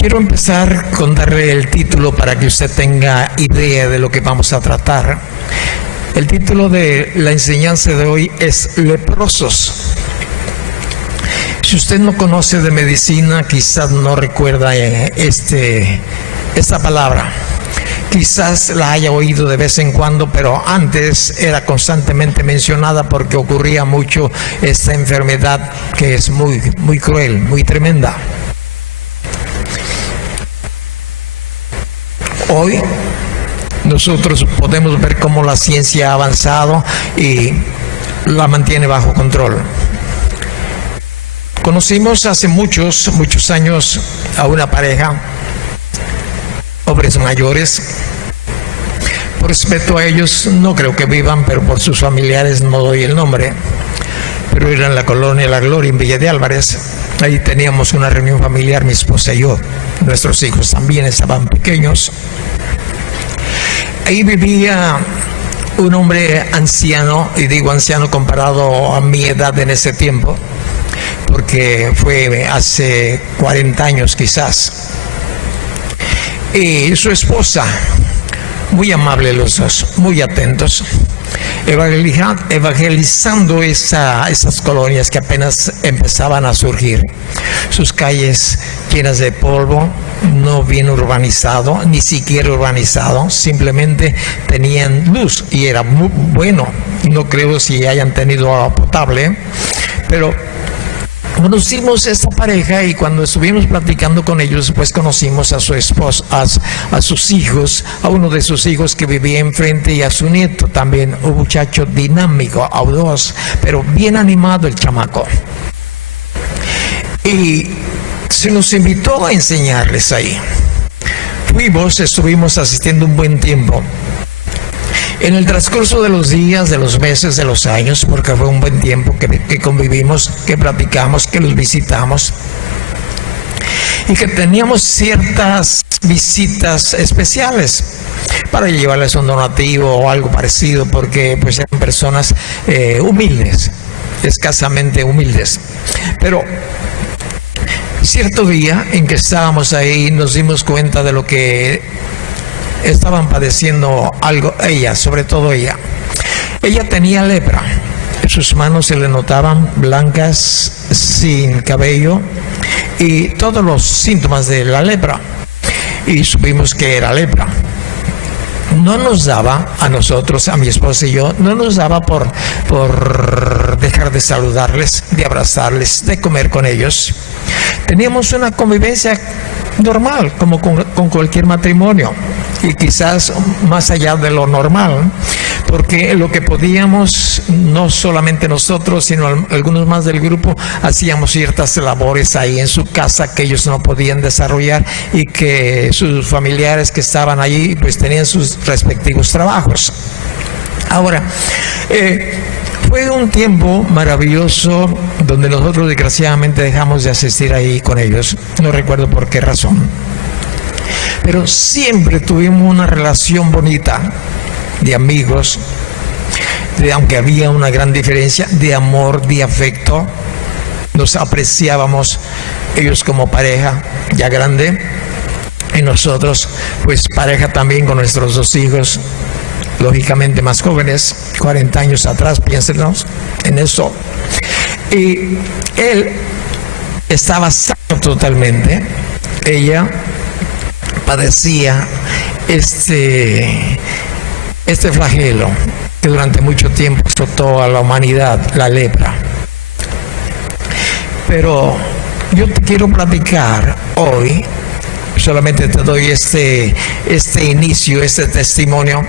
Quiero empezar con darle el título para que usted tenga idea de lo que vamos a tratar. El título de la enseñanza de hoy es Leprosos. Si usted no conoce de medicina, quizás no recuerda esta palabra. Quizás la haya oído de vez en cuando, pero antes era constantemente mencionada porque ocurría mucho esta enfermedad que es muy, muy cruel, muy tremenda. Hoy nosotros podemos ver cómo la ciencia ha avanzado y la mantiene bajo control. Conocimos hace muchos años a una pareja, hombres mayores. Por respeto a ellos, no creo que vivan, pero por sus familiares no doy el nombre. Pero era en la colonia La Gloria, en Villa de Álvarez. Ahí teníamos una reunión familiar, mi esposa y yo. Nuestros hijos también estaban pequeños. Ahí vivía un hombre anciano, y digo anciano comparado a mi edad en ese tiempo, porque fue hace 40 años quizás. Y su esposa, muy amable los dos, muy atentos, evangelizando esas colonias que apenas empezaban a surgir. Sus calles llenas de polvo, no bien urbanizado, ni siquiera urbanizado, simplemente tenían luz y era muy bueno. No creo si hayan tenido agua potable, pero conocimos esta pareja y cuando estuvimos platicando con ellos, pues conocimos a su esposa, a sus hijos, a uno de sus hijos que vivía enfrente y a su nieto también, un muchacho dinámico, audaz, pero bien animado el chamaco. Y se nos invitó a enseñarles ahí. Estuvimos asistiendo un buen tiempo. En el transcurso de los días, de los meses, de los años, porque fue un buen tiempo que convivimos, que platicamos, que los visitamos y que teníamos ciertas visitas especiales para llevarles un donativo o algo parecido, porque pues eran personas humildes, escasamente humildes. Pero cierto día en que estábamos ahí nos dimos cuenta de lo que estaban padeciendo algo, ella, sobre todo ella. Ella tenía lepra. Sus manos se le notaban blancas, sin cabello y todos los síntomas de la lepra. Y supimos que era lepra. No nos daba a nosotros, a mi esposa y yo, no nos daba por dejar de saludarles, de abrazarles, de comer con ellos. Teníamos una convivencia normal, como con cualquier matrimonio, y quizás más allá de lo normal, porque lo que podíamos, no solamente nosotros, sino algunos más del grupo, hacíamos ciertas labores ahí en su casa que ellos no podían desarrollar y que sus familiares que estaban allí pues tenían sus respectivos trabajos. Ahora, fue un tiempo maravilloso donde nosotros desgraciadamente dejamos de asistir ahí con ellos, no recuerdo por qué razón, pero siempre tuvimos una relación bonita de amigos, aunque había una gran diferencia de amor, de afecto. Nos apreciábamos, ellos como pareja ya grande y nosotros pues pareja también con nuestros dos hijos, lógicamente más jóvenes, 40 años atrás, piénsenos en eso. Y él estaba sano totalmente, ella padecía este flagelo que durante mucho tiempo azotó a la humanidad, la lepra. Pero yo te quiero platicar hoy, solamente te doy este inicio, este testimonio,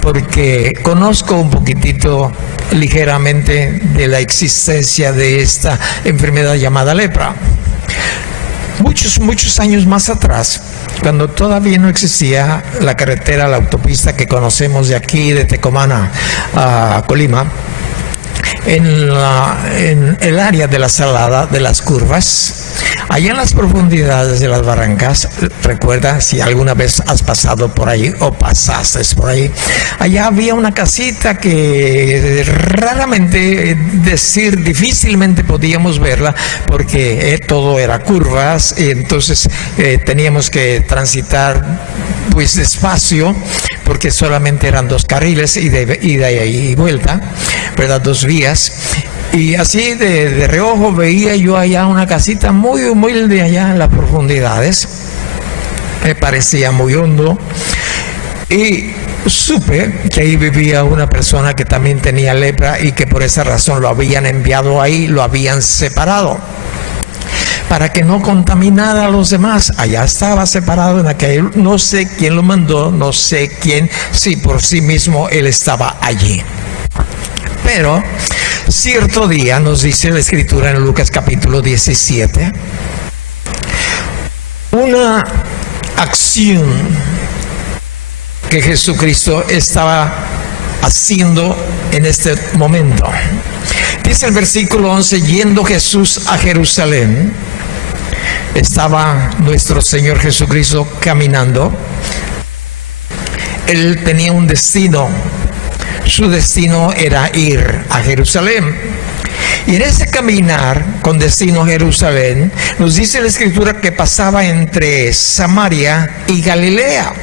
porque conozco un poquitito ligeramente de la existencia de esta enfermedad llamada lepra. Muchos años más atrás, cuando todavía no existía la carretera, la autopista que conocemos de aquí, de Tecomán a Colima, en el área de la Salada, de las curvas, Allá en las profundidades de las barrancas, recuerda si alguna vez has pasado por ahí o pasaste por ahí, allá había una casita que raramente, difícilmente podíamos verla porque todo era curvas y entonces teníamos que transitar pues despacio porque solamente eran 2 carriles y de ida y vuelta, ¿verdad? 2 vías. Y así de reojo veía yo allá una casita muy humilde allá en las profundidades. Me parecía muy hondo. Y supe que ahí vivía una persona que también tenía lepra y que por esa razón lo habían enviado ahí, lo habían separado para que no contaminara a los demás. Allá estaba separado en aquel, no sé quién lo mandó, no sé quién, si por sí mismo él estaba allí. Pero cierto día, nos dice la Escritura en Lucas capítulo 17, una acción que Jesucristo estaba haciendo en este momento. Dice el versículo 11, yendo Jesús a Jerusalén, estaba nuestro Señor Jesucristo caminando. Él tenía un destino. Su destino era ir a Jerusalén. Y en ese caminar con destino a Jerusalén, nos dice la Escritura que pasaba entre Samaria y Galilea.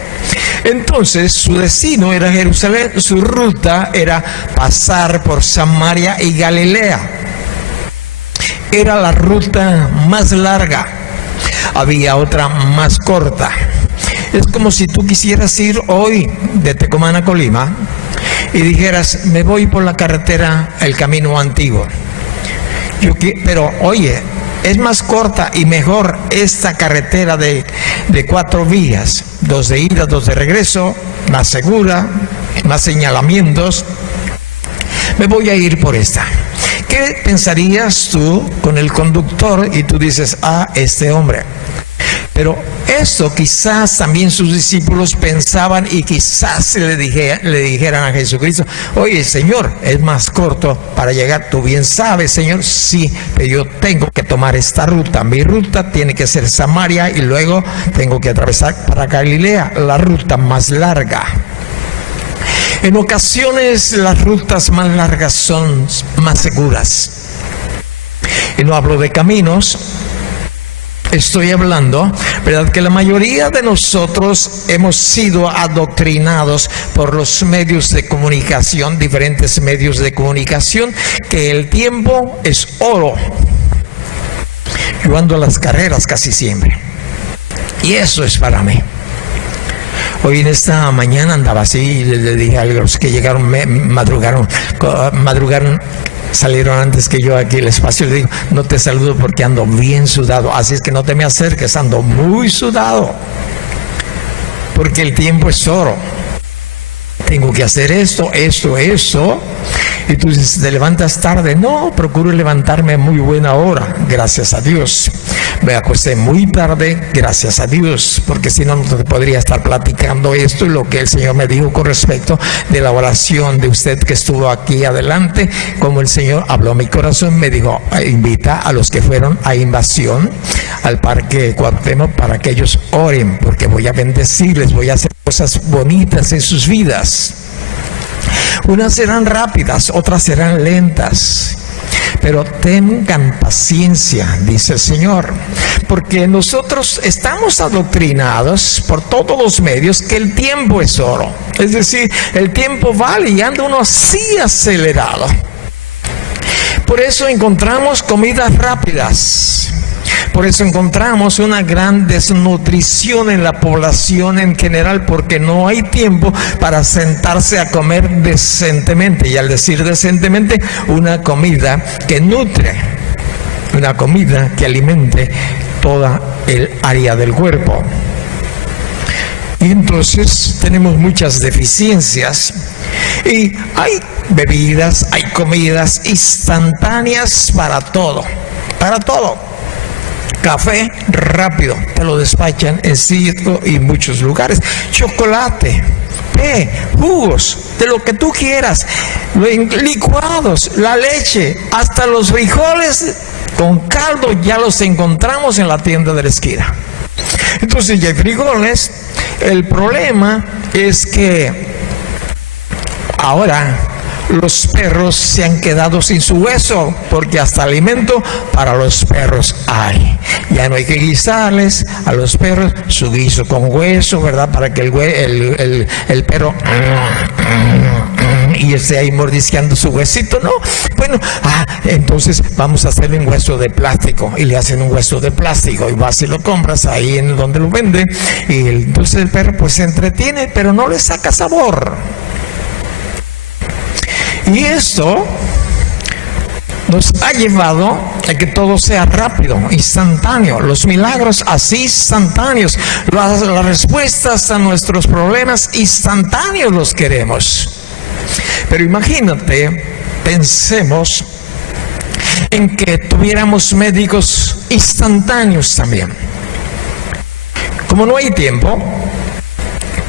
Entonces su destino era Jerusalén, su ruta era pasar por Samaria y Galilea. Era la ruta más larga. Había otra más corta. Es como si tú quisieras ir hoy de Tecomán a Colima y dijeras, me voy por la carretera, el camino antiguo. Pero oye, es más corta y mejor esta carretera de 4 vías, 2 de ida, 2 de regreso, más segura, más señalamientos. Me voy a ir por esta. ¿Qué pensarías tú con el conductor? Y tú dices, este hombre. Pero esto quizás también sus discípulos pensaban y quizás le dijeran a Jesucristo, oye Señor, es más corto para llegar, tú bien sabes Señor, sí, pero yo tengo que tomar esta ruta, mi ruta tiene que ser Samaria y luego tengo que atravesar para Galilea, la ruta más larga. En ocasiones las rutas más largas son más seguras. Y no hablo de caminos. Estoy hablando, ¿verdad?, que la mayoría de nosotros hemos sido adoctrinados por los medios de comunicación, diferentes medios de comunicación, que el tiempo es oro. Yo ando a las carreras casi siempre. Y eso es para mí. Hoy en esta mañana andaba así y le dije a los que llegaron, madrugaron, salieron antes que yo aquí el espacio, le digo, no te saludo porque ando bien sudado, así es que no te me acerques, ando muy sudado, porque el tiempo es oro. Tengo que hacer esto, y tú dices, ¿te levantas tarde? No, procuro levantarme a muy buena hora, gracias a Dios. Me acosté muy tarde, gracias a Dios, porque si no, no te podría estar platicando esto y lo que el Señor me dijo con respecto de la oración de usted que estuvo aquí adelante, como el Señor habló a mi corazón, me dijo, invita a los que fueron a Invasión, al Parque Cuauhtémoc, para que ellos oren, porque voy a bendecirles, voy a hacer cosas bonitas en sus vidas. Unas serán rápidas, otras serán lentas, pero tengan paciencia, dice el Señor, porque nosotros estamos adoctrinados por todos los medios que el tiempo es oro. Es decir, el tiempo vale y anda uno así acelerado. Por eso encontramos comidas rápidas. Por eso encontramos una gran desnutrición en la población en general, porque no hay tiempo para sentarse a comer decentemente. Y al decir decentemente, una comida que nutre, una comida que alimente toda el área del cuerpo. Y entonces tenemos muchas deficiencias. Y hay bebidas, hay comidas instantáneas para todo, para todo. Café rápido, te lo despachan en sitio y muchos lugares. Chocolate, té, jugos, de lo que tú quieras, licuados, la leche, hasta los frijoles con caldo ya los encontramos en la tienda de la esquina. Entonces ya hay frijoles. El problema es que ahora los perros se han quedado sin su hueso, porque hasta alimento para los perros hay. Ya no hay que guisarles a los perros su guiso con hueso, ¿verdad? Para que el perro y esté ahí mordisqueando su huesito, ¿no? Bueno, entonces vamos a hacerle un hueso de plástico, y le hacen un hueso de plástico, y vas y lo compras ahí en donde lo venden, y entonces el perro pues se entretiene, pero no le saca sabor. Y esto nos ha llevado a que todo sea rápido, instantáneo, los milagros así instantáneos, las respuestas a nuestros problemas instantáneos los queremos. Pero imagínate, pensemos en que tuviéramos médicos instantáneos también. Como no hay tiempo,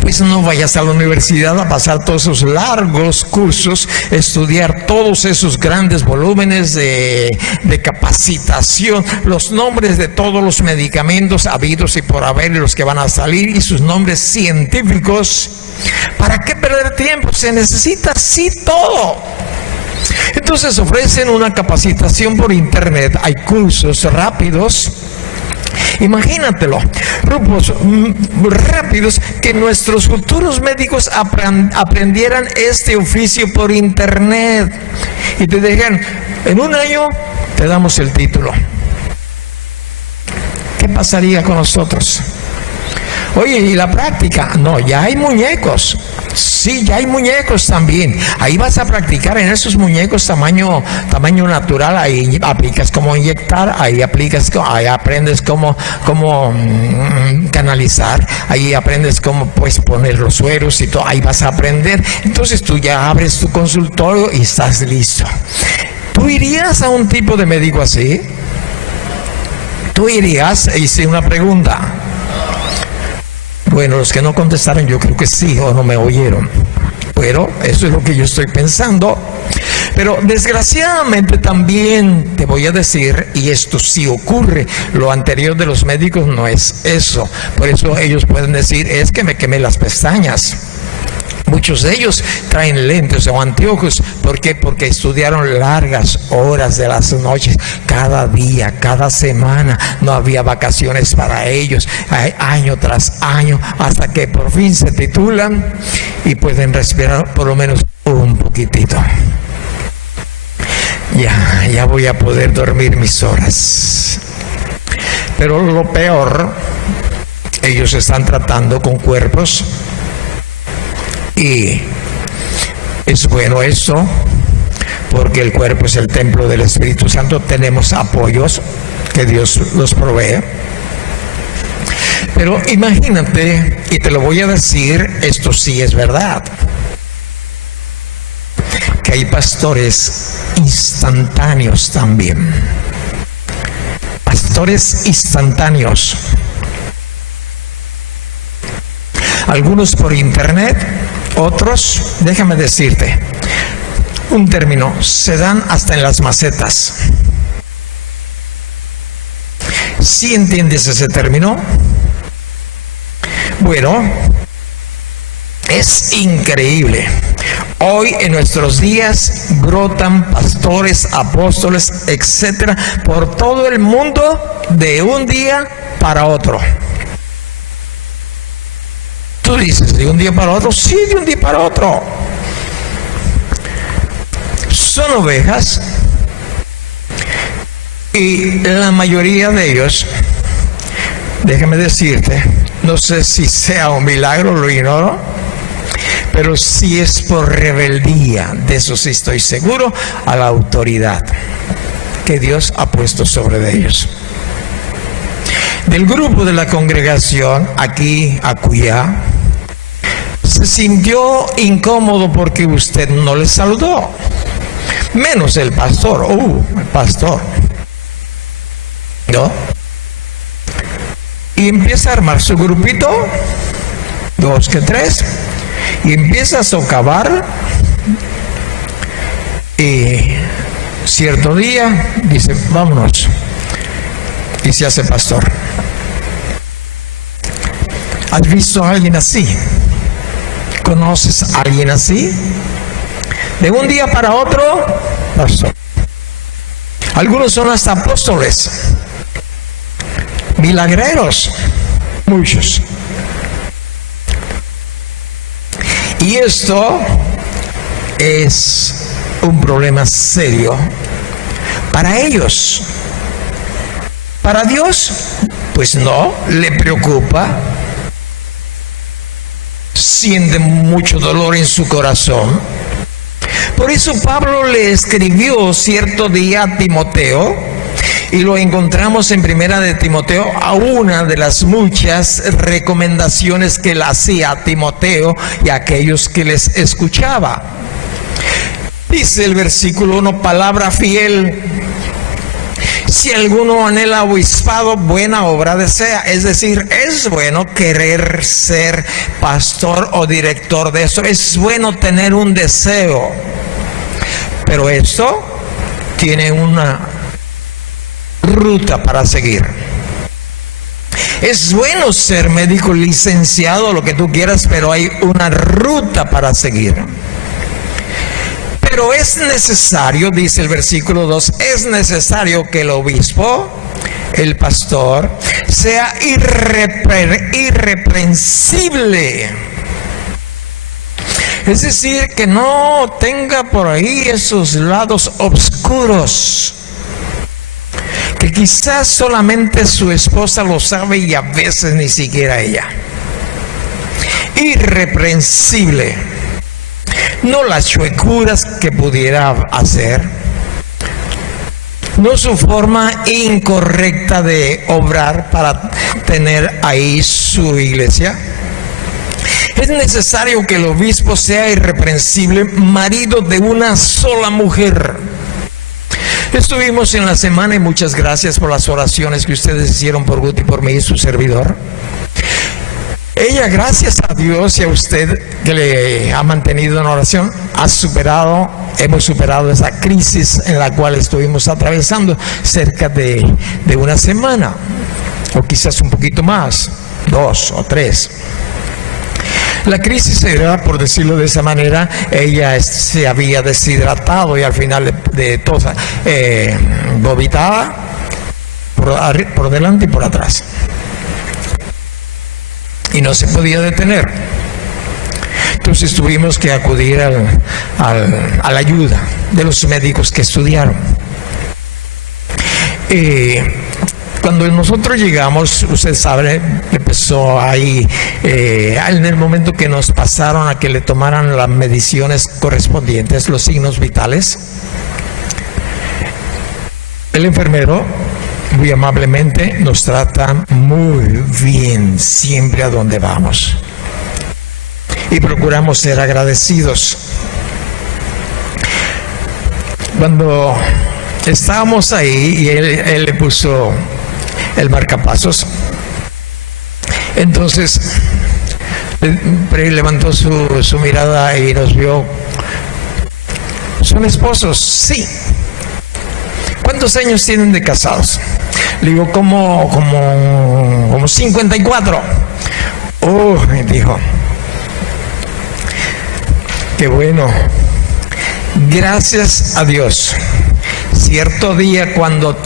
pues no vayas a la universidad a pasar todos esos largos cursos, estudiar todos esos grandes volúmenes de capacitación, los nombres de todos los medicamentos habidos y por haber, los que van a salir, y sus nombres científicos. ¿Para qué perder tiempo? Se necesita sí todo. Entonces ofrecen una capacitación por internet, hay cursos rápidos. Imagínatelo, grupos rápidos, que nuestros futuros médicos aprendieran este oficio por internet y te dejan, en un año te damos el título. ¿Qué pasaría con nosotros? Oye, ¿y la práctica? No, ya hay muñecos. Sí, ya hay muñecos también. Ahí vas a practicar en esos muñecos tamaño natural. Ahí aplicas cómo inyectar, ahí aprendes cómo canalizar, ahí aprendes cómo pues poner los sueros y todo. Ahí vas a aprender. Entonces tú ya abres tu consultorio y estás listo. ¿Tú irías a un tipo de médico así? ¿Tú irías? Hice una pregunta. Bueno, los que no contestaron yo creo que sí, o no me oyeron. Pero eso es lo que yo estoy pensando. Pero desgraciadamente también te voy a decir, y esto sí ocurre, lo anterior de los médicos no es eso. Por eso ellos pueden decir, es que me quemé las pestañas. Muchos de ellos traen lentes o anteojos. ¿Por qué? Porque estudiaron largas horas de las noches, cada día, cada semana. No había vacaciones para ellos, año tras año, hasta que por fin se titulan y pueden respirar por lo menos un poquitito. Ya voy a poder dormir mis horas. Pero lo peor, ellos están tratando con cuerpos. Y es bueno eso, porque el cuerpo es el templo del Espíritu Santo. Tenemos apoyos que Dios los provee. Pero imagínate, y te lo voy a decir, esto sí es verdad, que hay pastores instantáneos también. Pastores instantáneos. Algunos por internet, otros, déjame decirte, un término, se dan hasta en las macetas. ¿Sí entiendes ese término? Bueno, es increíble. Hoy en nuestros días brotan pastores, apóstoles, etcétera, por todo el mundo de un día para otro. Tú dices, ¿de un día para otro? Sí, de un día para otro. Son ovejas y la mayoría de ellos, déjame decirte, no sé si sea un milagro, lo ignoro, pero sí es por rebeldía, de eso sí estoy seguro, a la autoridad que Dios ha puesto sobre ellos. Del grupo de la congregación, aquí, acullá, se sintió incómodo porque usted no le saludó, menos el pastor. El pastor, ¿no? Y empieza a armar su grupito, 2 que 3, y empieza a socavar y Cierto día dice, vámonos, y se hace pastor. ¿Has visto a alguien así? ¿Conoces a alguien así? De un día para otro, pastor. Algunos son hasta apóstoles, milagreros, muchos. Y esto es un problema serio para ellos. Para Dios, pues no le preocupa. Siente mucho dolor en su corazón. Por eso Pablo le escribió cierto día a Timoteo, y lo encontramos en Primera de Timoteo, a una de las muchas recomendaciones que él hacía a Timoteo y a aquellos que les escuchaba. Dice el versículo 1, palabra fiel. Si alguno anhela obispado, buena obra desea. Es decir, es bueno querer ser pastor o director de eso. Es bueno tener un deseo. Pero esto tiene una ruta para seguir. Es bueno ser médico licenciado, lo que tú quieras, pero hay una ruta para seguir. Pero es necesario, dice el versículo 2, es necesario que el obispo, el pastor, sea irreprensible. Es decir, que no tenga por ahí esos lados oscuros, que quizás solamente su esposa lo sabe y a veces ni siquiera ella. Irreprensible. No las chuecuras que pudiera hacer, no su forma incorrecta de obrar para tener ahí su iglesia. Es necesario que el obispo sea irreprensible, marido de una sola mujer. Estuvimos en la semana, y muchas gracias por las oraciones que ustedes hicieron por Guti, por mí y su servidor. Ella, gracias a Dios y a usted que le ha mantenido en oración, hemos superado esa crisis en la cual estuvimos atravesando cerca de una semana, o quizás un poquito más, 2 o 3. La crisis era, por decirlo de esa manera, ella se había deshidratado y al final de todo vomitaba por delante y por atrás. Y no se podía detener. Entonces tuvimos que acudir a la ayuda de los médicos que estudiaron. Cuando nosotros llegamos, usted sabe, empezó ahí, en el momento que nos pasaron a que le tomaran las mediciones correspondientes, los signos vitales, el enfermero muy amablemente nos trata muy bien siempre a donde vamos, y procuramos ser agradecidos. Cuando estábamos ahí y él le puso el marcapasos, entonces levantó su mirada y nos vio. ¿Son esposos? Sí. ¿Cuántos años tienen de casados? Le digo, como 54. Me dijo, qué bueno, gracias a Dios. Cierto día, cuando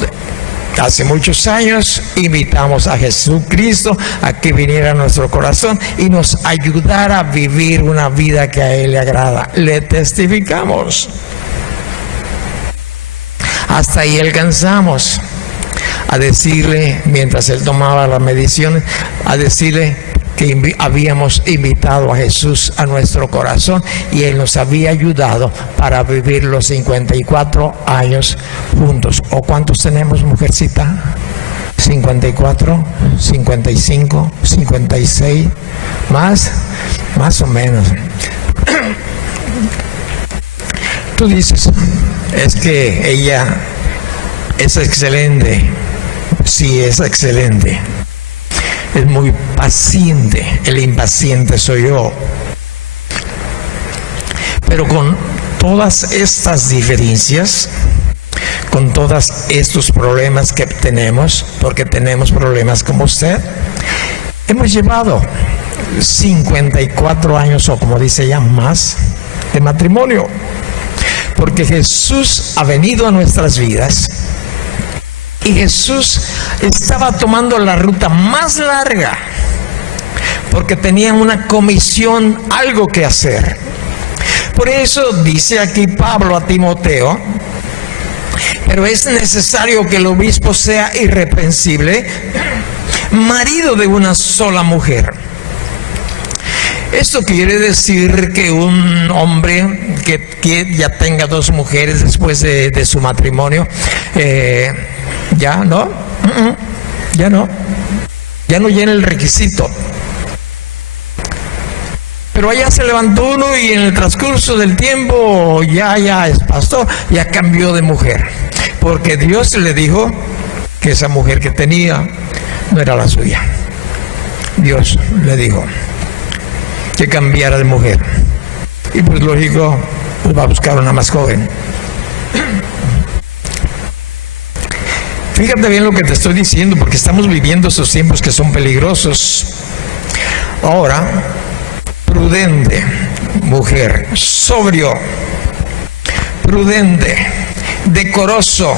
hace muchos años invitamos a Jesucristo a que viniera a nuestro corazón y nos ayudara a vivir una vida que a Él le agrada. Le testificamos. Hasta ahí alcanzamos a decirle, mientras él tomaba las mediciones, a decirle que habíamos invitado a Jesús a nuestro corazón y Él nos había ayudado para vivir los 54 años juntos. ¿O cuántos tenemos, mujercita? 54, 55, 56, más o menos. Tú dices, es que ella es excelente. Sí, es excelente. Es muy paciente. El impaciente soy yo. Pero con todas estas diferencias, con todos estos problemas que tenemos, porque tenemos problemas como usted, hemos llevado 54 años, o como dice ya, más de matrimonio, porque Jesús ha venido a nuestras vidas y Jesús estaba tomando la ruta más larga porque tenía una comisión, algo que hacer. Por eso dice aquí Pablo a Timoteo: pero es necesario que el obispo sea irreprensible, marido de una sola mujer. Esto quiere decir que un hombre que ya tenga dos mujeres después de su matrimonio, ya no llena el requisito. Pero allá se levantó uno y en el transcurso del tiempo ya es pastor, ya cambió de mujer, porque Dios le dijo que esa mujer que tenía no era la suya. Dios le dijo que cambiara de mujer, y pues lógico, pues va a buscar una más joven. Fíjate bien lo que te estoy diciendo, porque estamos viviendo esos tiempos que son peligrosos. Ahora, prudente, mujer, sobrio, prudente, decoroso,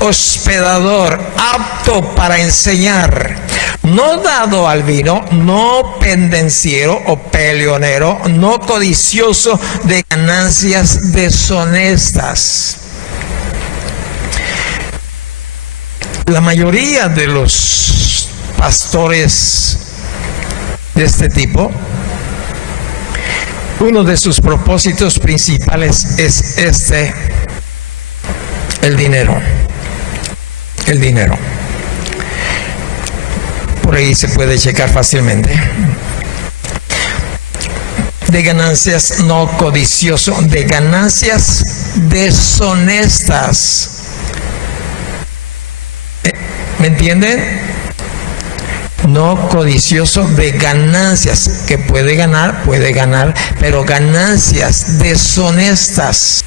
hospedador, apto para enseñar, no dado al vino, no pendenciero o peleonero, no codicioso de ganancias deshonestas. La mayoría de los pastores de este tipo, uno de sus propósitos principales es el dinero. El dinero. Por ahí se puede checar fácilmente. De ganancias no codicioso, de ganancias deshonestas. ¿Me entienden? No codicioso de ganancias, que puede ganar, pero ganancias deshonestas.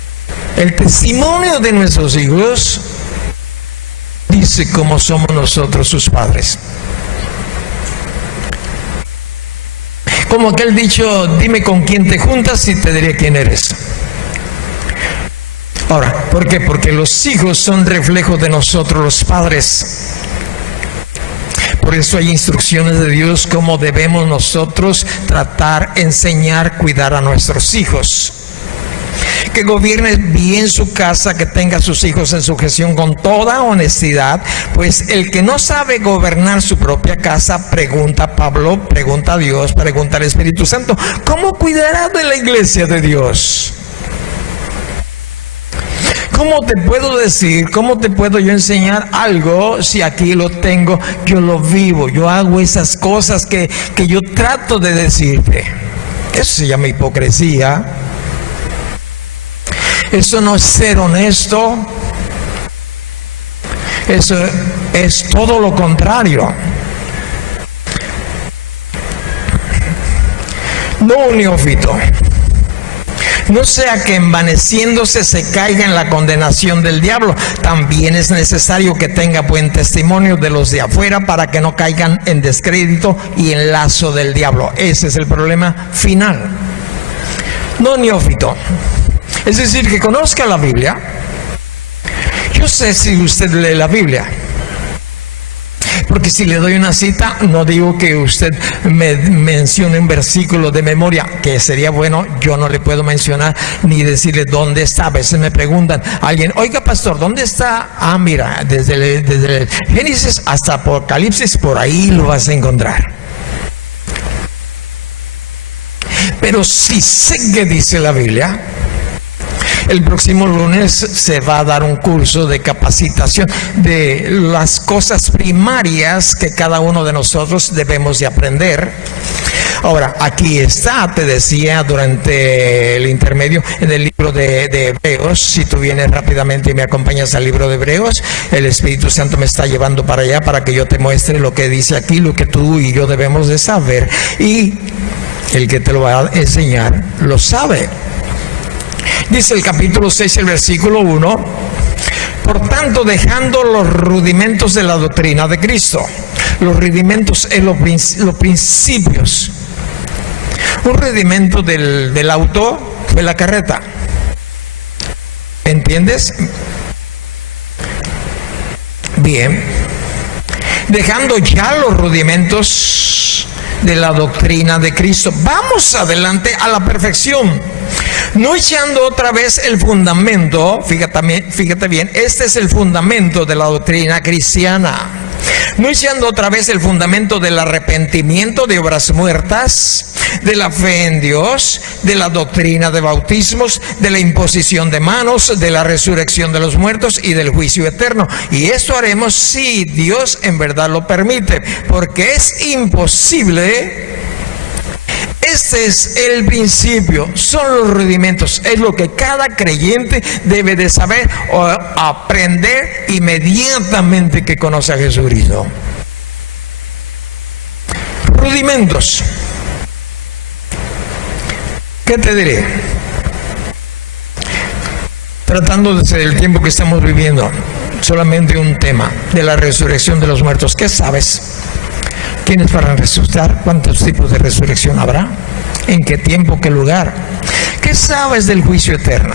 El testimonio de nuestros hijos dice cómo somos nosotros sus padres. Como aquel dicho: dime con quién te juntas y te diré quién eres. Ahora, ¿por qué? Porque los hijos son reflejo de nosotros los padres. Por eso hay instrucciones de Dios cómo debemos nosotros tratar, enseñar, cuidar a nuestros hijos. Que gobierne bien su casa, que tenga a sus hijos en sujeción con toda honestidad, pues el que no sabe gobernar su propia casa, pregunta Pablo, pregunta a Dios, pregunta al Espíritu Santo, ¿cómo cuidará de la iglesia de Dios? ¿Cómo te puedo decir, cómo te puedo yo enseñar algo si aquí lo tengo, yo lo vivo, yo hago esas cosas que yo trato de decirte? Eso se llama hipocresía. Eso no es ser honesto. Eso es todo lo contrario. No un neófito. No sea que envaneciéndose se caiga en la condenación del diablo. También es necesario que tenga buen testimonio de los de afuera para que no caigan en descrédito y en lazo del diablo. Ese es el problema final. No neófito. Es decir, que conozca la Biblia. Yo sé si usted lee la Biblia, porque si le doy una cita, no digo que usted me mencione un versículo de memoria, que sería bueno. Yo no le puedo mencionar ni decirle dónde está. A veces me preguntan alguien: oiga pastor, ¿dónde está? Ah, mira, desde el Génesis hasta Apocalipsis, por ahí lo vas a encontrar. Pero si sé que dice la Biblia, el próximo lunes se va a dar un curso de capacitación de las cosas primarias que cada uno de nosotros debemos de aprender. Ahora, aquí está, te decía durante el intermedio, en el libro de Hebreos. Si tú vienes rápidamente y me acompañas al libro de Hebreos, el Espíritu Santo me está llevando para allá para que yo te muestre lo que dice aquí, lo que tú y yo debemos de saber. Y el que te lo va a enseñar lo sabe. Dice el capítulo 6, el versículo 1: Por tanto, dejando los rudimentos de la doctrina de Cristo. Los rudimentos es los principios. Un rudimento del auto fue la carreta. ¿Entiendes? Bien. Dejando ya los rudimentos de la doctrina de Cristo, vamos adelante a la perfección, no echando otra vez el fundamento. Fíjate bien, este es el fundamento de la doctrina cristiana. No echando otra vez el fundamento del arrepentimiento de obras muertas, de la fe en Dios, de la doctrina de bautismos, de la imposición de manos, de la resurrección de los muertos y del juicio eterno. Y esto haremos si Dios en verdad lo permite, porque es imposible. Este es el principio, son los rudimentos, es lo que cada creyente debe de saber o aprender inmediatamente que conoce a Jesucristo. Rudimentos. ¿Qué te diré? Tratando desde el tiempo que estamos viviendo, solamente un tema de la resurrección de los muertos. ¿Qué sabes? ¿Quiénes van a resucitar? ¿Cuántos tipos de resurrección habrá? ¿En qué tiempo? ¿Qué lugar? ¿Qué sabes del juicio eterno?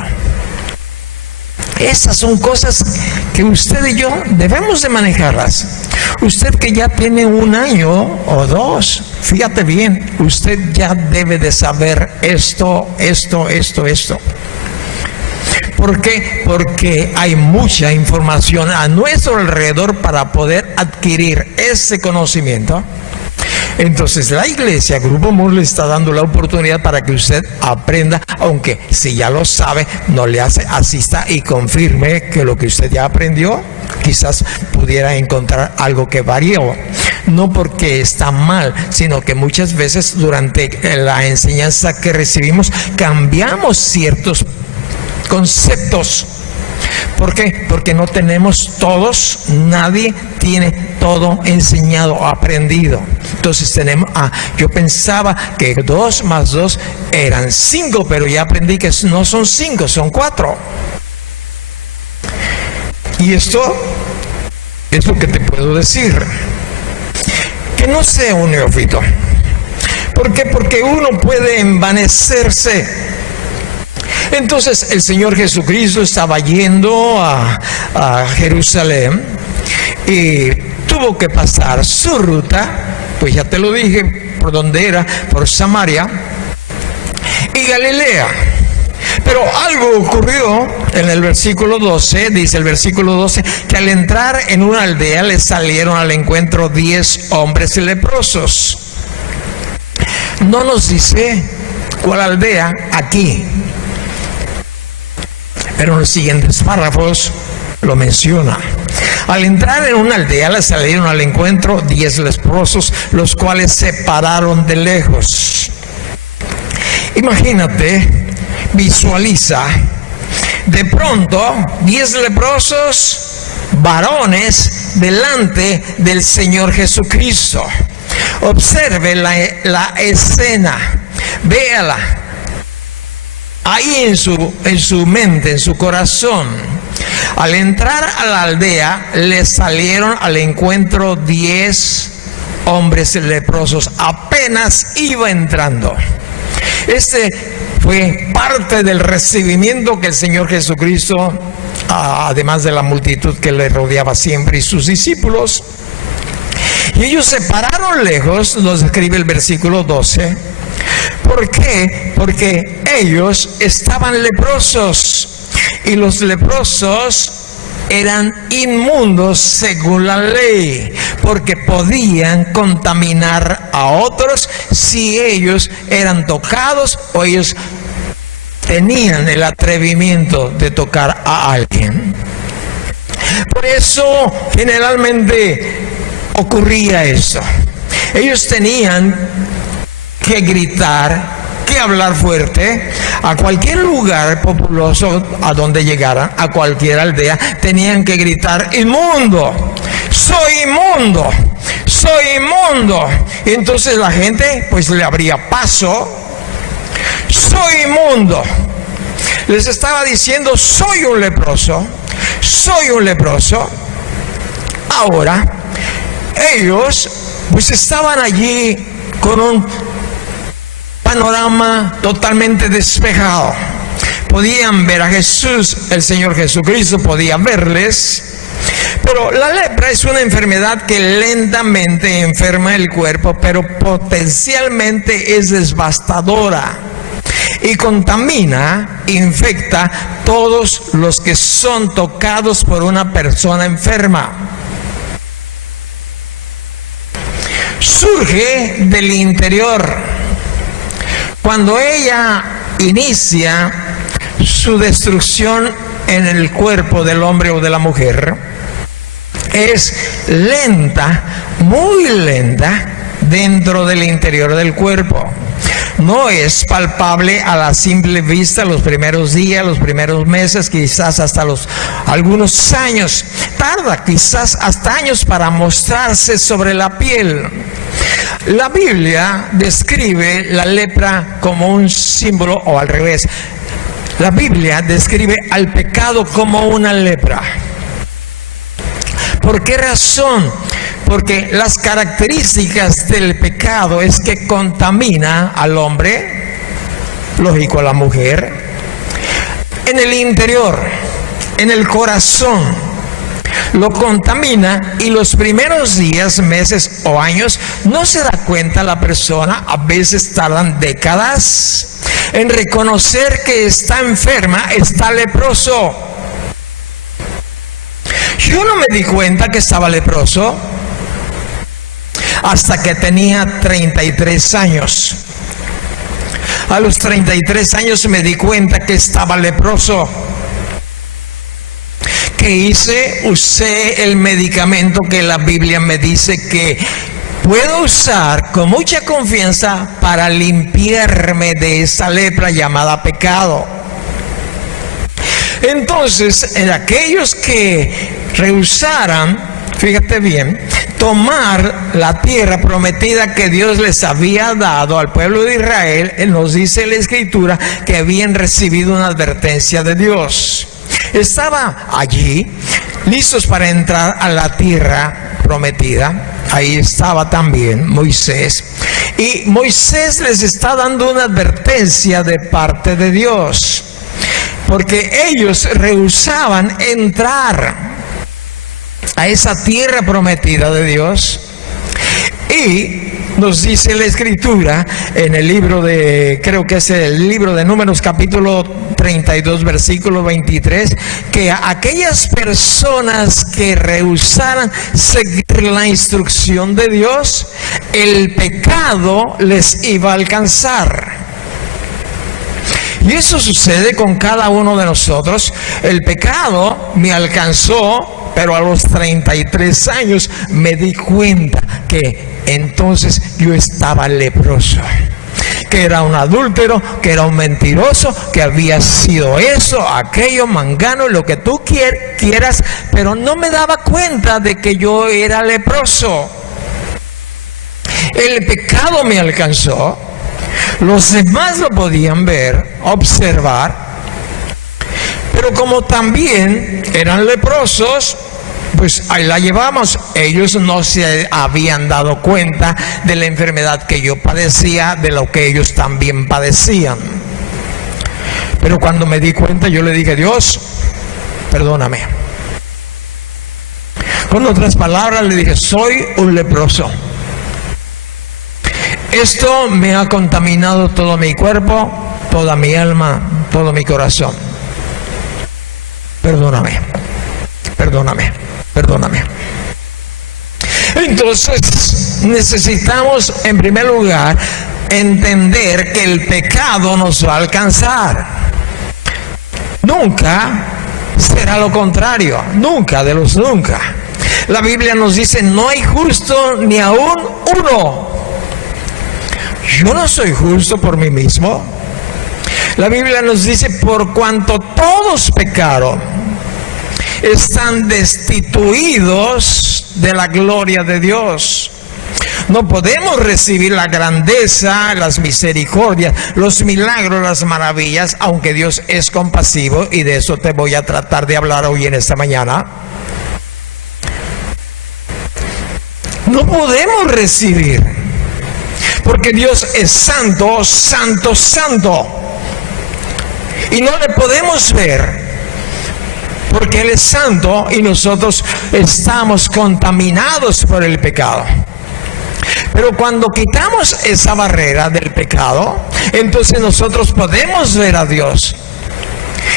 Esas son cosas que usted y yo debemos de manejarlas. Usted que ya tiene 1 año o 2, fíjate bien, usted ya debe de saber esto. ¿Por qué? Porque hay mucha información a nuestro alrededor para poder adquirir ese conocimiento. Entonces la iglesia, Grupo Amor, le está dando la oportunidad para que usted aprenda, aunque si ya lo sabe, no le asista y confirme que lo que usted ya aprendió, quizás pudiera encontrar algo que varió. No porque está mal, sino que muchas veces durante la enseñanza que recibimos cambiamos ciertos conceptos. ¿Por qué? Porque no tenemos todos, nadie tiene todo enseñado o aprendido. Entonces yo pensaba que 2 más 2 eran 5, pero ya aprendí que no son 5, son 4. Y esto es lo que te puedo decir. Que no sea un neófito. ¿Por qué? Porque uno puede envanecerse. Entonces el Señor Jesucristo estaba yendo a Jerusalén y tuvo que pasar su ruta, pues ya te lo dije, por donde era, por Samaria y Galilea. Pero algo ocurrió en el versículo 12, dice el versículo 12, que al entrar en una aldea le salieron al encuentro 10 hombres leprosos. No nos dice cuál aldea aquí, pero en los siguientes párrafos lo menciona. Al entrar en una aldea le salieron al encuentro 10 leprosos, los cuales se pararon de lejos. Imagínate, visualiza, de pronto 10 leprosos varones delante del Señor Jesucristo. Observe la escena, véala. Ahí en su mente, en su corazón. Al entrar a la aldea, le salieron al encuentro 10 hombres leprosos. Apenas iba entrando. Este fue parte del recibimiento que el Señor Jesucristo, además de la multitud que le rodeaba siempre y sus discípulos. Y ellos se pararon lejos, nos describe el versículo 12. ¿Por qué? Porque ellos estaban leprosos y los leprosos eran inmundos según la ley, porque podían contaminar a otros si ellos eran tocados o ellos tenían el atrevimiento de tocar a alguien. Por eso generalmente ocurría eso. Ellos tenían que gritar, que hablar fuerte. A cualquier lugar populoso a donde llegaran, a cualquier aldea, tenían que gritar: inmundo, soy inmundo, soy inmundo. Y entonces la gente pues le abría paso. Soy inmundo. Les estaba diciendo: soy un leproso, soy un leproso. Ahora, ellos pues estaban allí con un panorama totalmente despejado. Podían ver a Jesús, el Señor Jesucristo podía verles. Pero la lepra es una enfermedad que lentamente enferma el cuerpo, pero potencialmente es devastadora y contamina, infecta todos los que son tocados por una persona enferma. Surge del interior. Cuando ella inicia su destrucción en el cuerpo del hombre o de la mujer, es lenta, muy lenta, dentro del interior del cuerpo. No es palpable a la simple vista los primeros días, los primeros meses, quizás hasta algunos años. Tarda quizás hasta años para mostrarse sobre la piel. La Biblia describe la lepra como un símbolo, o al revés. La Biblia describe al pecado como una lepra. ¿Por qué razón? Porque las características del pecado es que contamina al hombre, lógico a la mujer, en el interior, en el corazón, lo contamina, y los primeros días, meses o años no se da cuenta la persona, a veces tardan décadas en reconocer que está enferma, está leproso. Yo no me di cuenta que estaba leproso hasta que tenía 33 años. A los 33 años me di cuenta que estaba leproso. ¿Qué hice? Usé el medicamento que la Biblia me dice que puedo usar con mucha confianza para limpiarme de esa lepra llamada pecado. Entonces, en aquellos que rehusaran, fíjate bien, tomar la tierra prometida que Dios les había dado al pueblo de Israel, nos dice la Escritura que habían recibido una advertencia de Dios. Estaba allí, listos para entrar a la tierra prometida. Ahí estaba también Moisés. Y Moisés les está dando una advertencia de parte de Dios, porque ellos rehusaban entrar a esa tierra prometida de Dios. Y nos dice la Escritura en el libro de, creo que es el libro de Números, capítulo 32, versículo 23, que a aquellas personas que rehusaran seguir la instrucción de Dios, el pecado les iba a alcanzar. Y eso sucede con cada uno de nosotros. El pecado me alcanzó, pero a los 33 años me di cuenta que entonces yo estaba leproso, que era un adúltero, que era un mentiroso, que había sido eso, aquello, mangano, lo que tú quieras, pero no me daba cuenta de que yo era leproso. El pecado me alcanzó. Los demás lo podían ver, observar, pero como también eran leprosos, pues ahí la llevamos. Ellos no se habían dado cuenta de la enfermedad que yo padecía, de lo que ellos también padecían. Pero cuando me di cuenta, yo le dije: Dios, perdóname. Con otras palabras, le dije: soy un leproso. Esto me ha contaminado todo mi cuerpo, toda mi alma, todo mi corazón. Perdóname, perdóname, perdóname. Entonces, necesitamos en primer lugar entender que el pecado nos va a alcanzar. Nunca será lo contrario, nunca de los nunca. La Biblia nos dice: no hay justo ni aún uno. Yo no soy justo por mí mismo. La Biblia nos dice: por cuanto todos pecaron, están destituidos de la gloria de Dios. No podemos recibir la grandeza, las misericordias, los milagros, las maravillas, aunque Dios es compasivo, y de eso te voy a tratar de hablar hoy en esta mañana. No podemos recibir, porque Dios es santo, santo, santo, y no le podemos ver, porque Él es santo y nosotros estamos contaminados por el pecado. Pero cuando quitamos esa barrera del pecado, entonces nosotros podemos ver a Dios.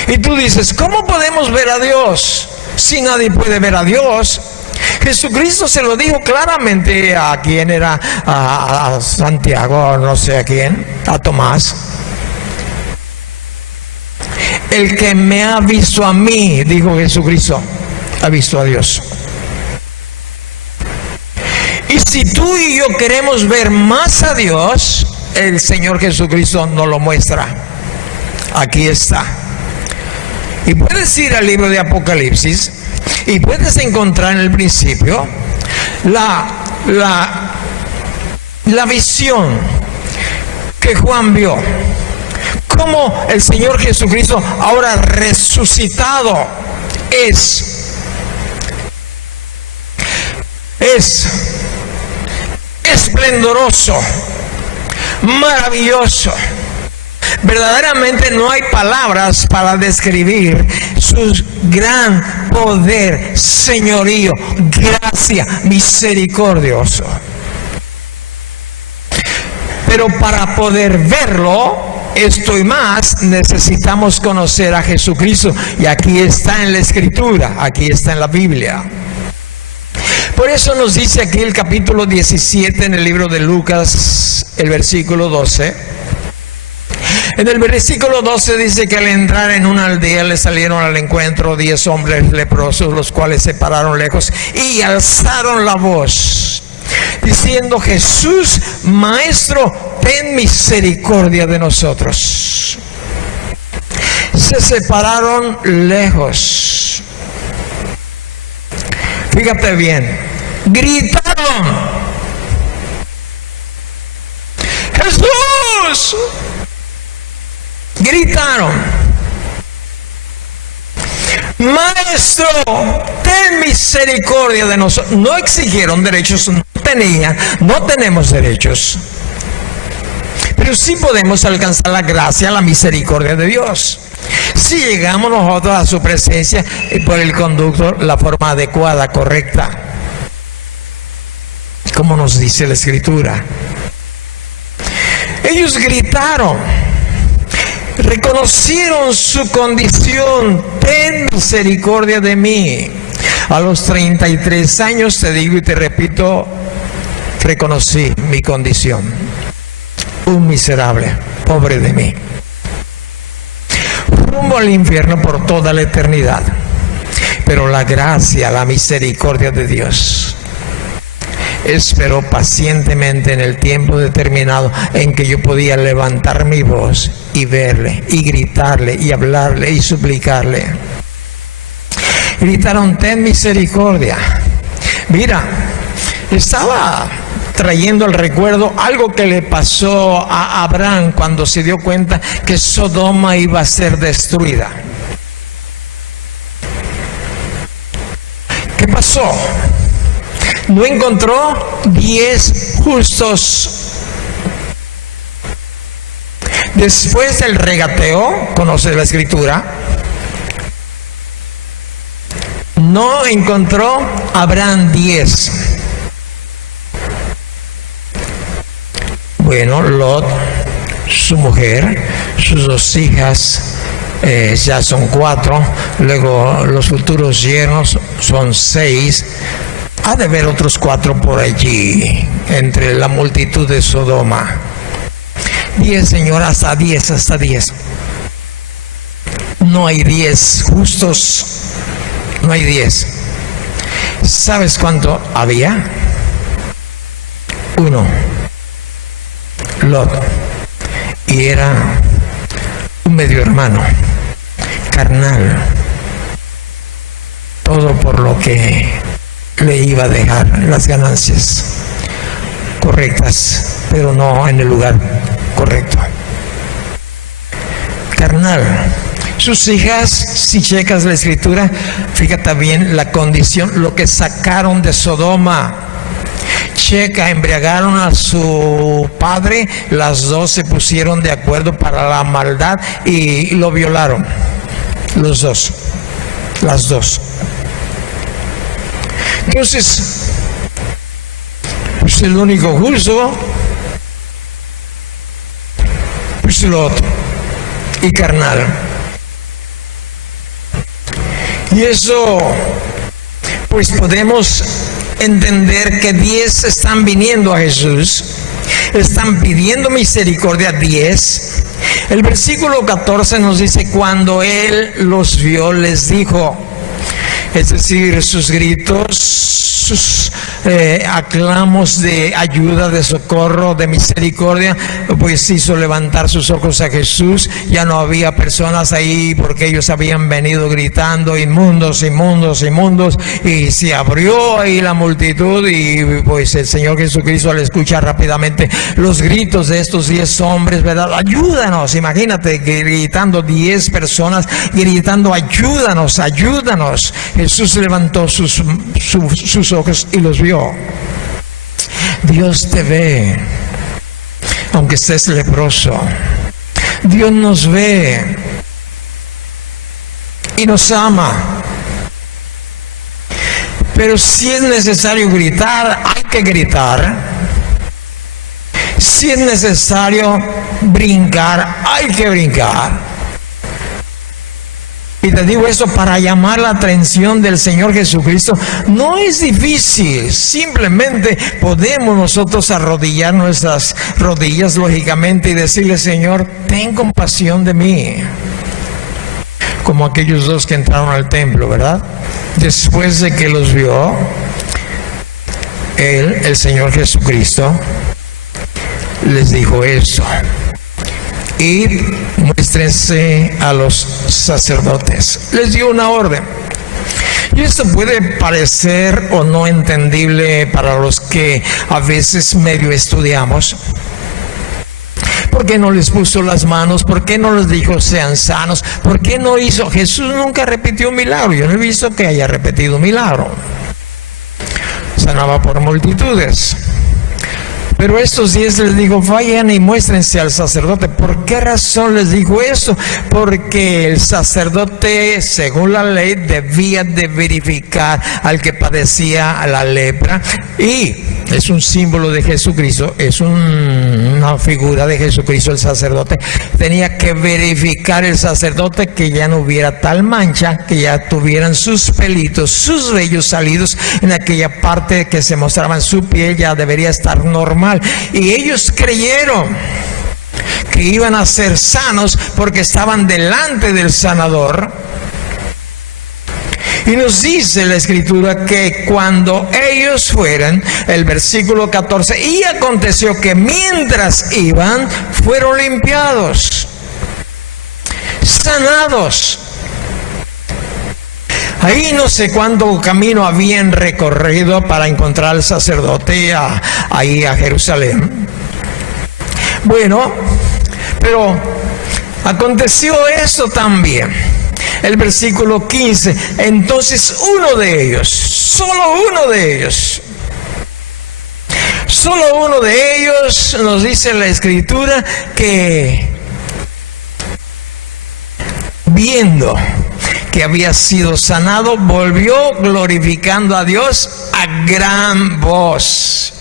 Y tú dices, ¿cómo podemos ver a Dios si nadie puede ver a Dios? Jesucristo se lo dijo claramente a quién era, a Santiago, no sé a quién, a Tomás. El que me ha visto a mí, dijo Jesucristo, ha visto a Dios. Y si tú y yo queremos ver más a Dios, el Señor Jesucristo nos lo muestra. Aquí está. Y puedes ir al libro de Apocalipsis y puedes encontrar en el principio la visión que Juan vio. Cómo el Señor Jesucristo, ahora resucitado, es esplendoroso, maravilloso. Verdaderamente no hay palabras para describir su gran poder, señorío, gracia, misericordioso. Pero para poder verlo, esto y más, necesitamos conocer a Jesucristo. Y aquí está en la Escritura, aquí está en la Biblia. Por eso nos dice aquí el capítulo 17 en el libro de Lucas, el versículo 12. En el versículo 12 dice que al entrar en una aldea le salieron al encuentro 10 hombres leprosos, los cuales se pararon lejos y alzaron la voz, diciendo: Jesús, Maestro, ten misericordia de nosotros. Se separaron lejos. Fíjate bien, gritaron: ¡Jesús! Gritaron: Maestro, ten misericordia de nosotros. No exigieron derechos, no tenemos derechos, pero sí podemos alcanzar la gracia, la misericordia de Dios, si llegamos nosotros a su presencia por el conducto, la forma adecuada, correcta, como nos dice la Escritura. Ellos gritaron, reconocieron su condición: ten misericordia de mí. A los 33 años, te digo y te repito, reconocí mi condición, un miserable, pobre de mí, rumbo al infierno por toda la eternidad. Pero la gracia, la misericordia de Dios esperó pacientemente en el tiempo determinado en que yo podía levantar mi voz y verle, y gritarle, y hablarle, y suplicarle. Gritaron: ten misericordia. Mira, estaba trayendo al recuerdo algo que le pasó a Abraham cuando se dio cuenta que Sodoma iba a ser destruida. ¿Qué pasó? No encontró 10 justos. Después del regateo, conoce la Escritura, no encontró Abraham 10. Bueno, Lot, su mujer, sus 2 hijas, ya son 4, luego los futuros yernos son 6. Ha de haber otros 4 por allí, entre la multitud de Sodoma. 10, Señor, hasta 10, hasta 10. No hay 10 justos, no hay 10. ¿Sabes cuánto había? 1, Lot, y era un medio hermano, carnal, todo por lo que le iba a dejar las ganancias. correctas, pero no en el lugar correcto. Carnal. Sus hijas, si checas la escritura, fíjate bien la condición, lo que sacaron de Sodoma. Checa, embriagaron a su padre, las dos se pusieron de acuerdo para la maldad y lo violaron. Los dos, las dos. Entonces, pues el único justo, pues lo otro, y carnal. Y eso, pues podemos entender que 10 están viniendo a Jesús, están pidiendo misericordia 10. El versículo 14 nos dice, cuando Él los vio, les dijo, es decir, sus gritos, sus aclamos de ayuda, de socorro, de misericordia, pues hizo levantar sus ojos a Jesús. Ya no había personas ahí porque ellos habían venido gritando inmundos, inmundos, inmundos, y se abrió ahí la multitud y pues el Señor Jesucristo al escuchar rápidamente los gritos de estos 10 hombres, ¿verdad? Ayúdanos, imagínate gritando 10 personas, gritando ayúdanos, ayúdanos. Jesús levantó sus ojos y los vio. Dios te ve, aunque estés leproso. Dios nos ve y nos ama. Pero si es necesario gritar, hay que gritar. Si es necesario brincar, hay que brincar. Y te digo esto para llamar la atención del Señor Jesucristo. No es difícil, simplemente podemos nosotros arrodillar nuestras rodillas lógicamente y decirle, Señor, ten compasión de mí. Como aquellos dos que entraron al templo, ¿verdad? Después de que los vio, Él, el Señor Jesucristo, les dijo eso. Y muéstrense a los sacerdotes. Les dio una orden. Y esto puede parecer o no entendible para los que a veces medio estudiamos. ¿Por qué no les puso las manos? ¿Por qué no les dijo sean sanos? ¿Por qué no hizo? Jesús nunca repitió un milagro. Yo no he visto que haya repetido un milagro. Sanaba por multitudes. Pero estos 10 les digo, vayan y muéstrense al sacerdote. ¿Por qué razón les dijo eso? Porque el sacerdote, según la ley, debía de verificar al que padecía la lepra. Y es un símbolo de Jesucristo, es una figura de Jesucristo el sacerdote. Tenía que verificar el sacerdote que ya no hubiera tal mancha, que ya tuvieran sus pelitos, sus vellos salidos en aquella parte que se mostraba en su piel, ya debería estar normal. Y ellos creyeron que iban a ser sanos porque estaban delante del sanador. Y nos dice la escritura que cuando ellos fueron, el versículo 14, y aconteció que mientras iban, fueron limpiados, sanados. Ahí no sé cuánto camino habían recorrido para encontrar al sacerdote ahí a Jerusalén. Bueno, pero aconteció eso también. El versículo 15, entonces uno de ellos, solo uno de ellos, nos dice la escritura que viendo que había sido sanado, volvió glorificando a Dios a gran voz.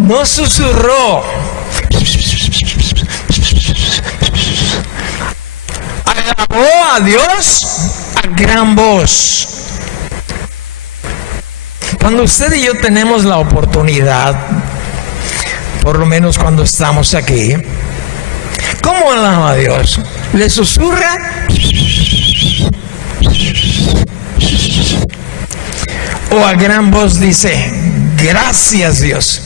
No susurró, alabó a Dios a gran voz. Cuando usted y yo tenemos la oportunidad, por lo menos cuando estamos aquí, ¿cómo alaba a Dios? ¿Le susurra? ¿O a gran voz dice, gracias Dios?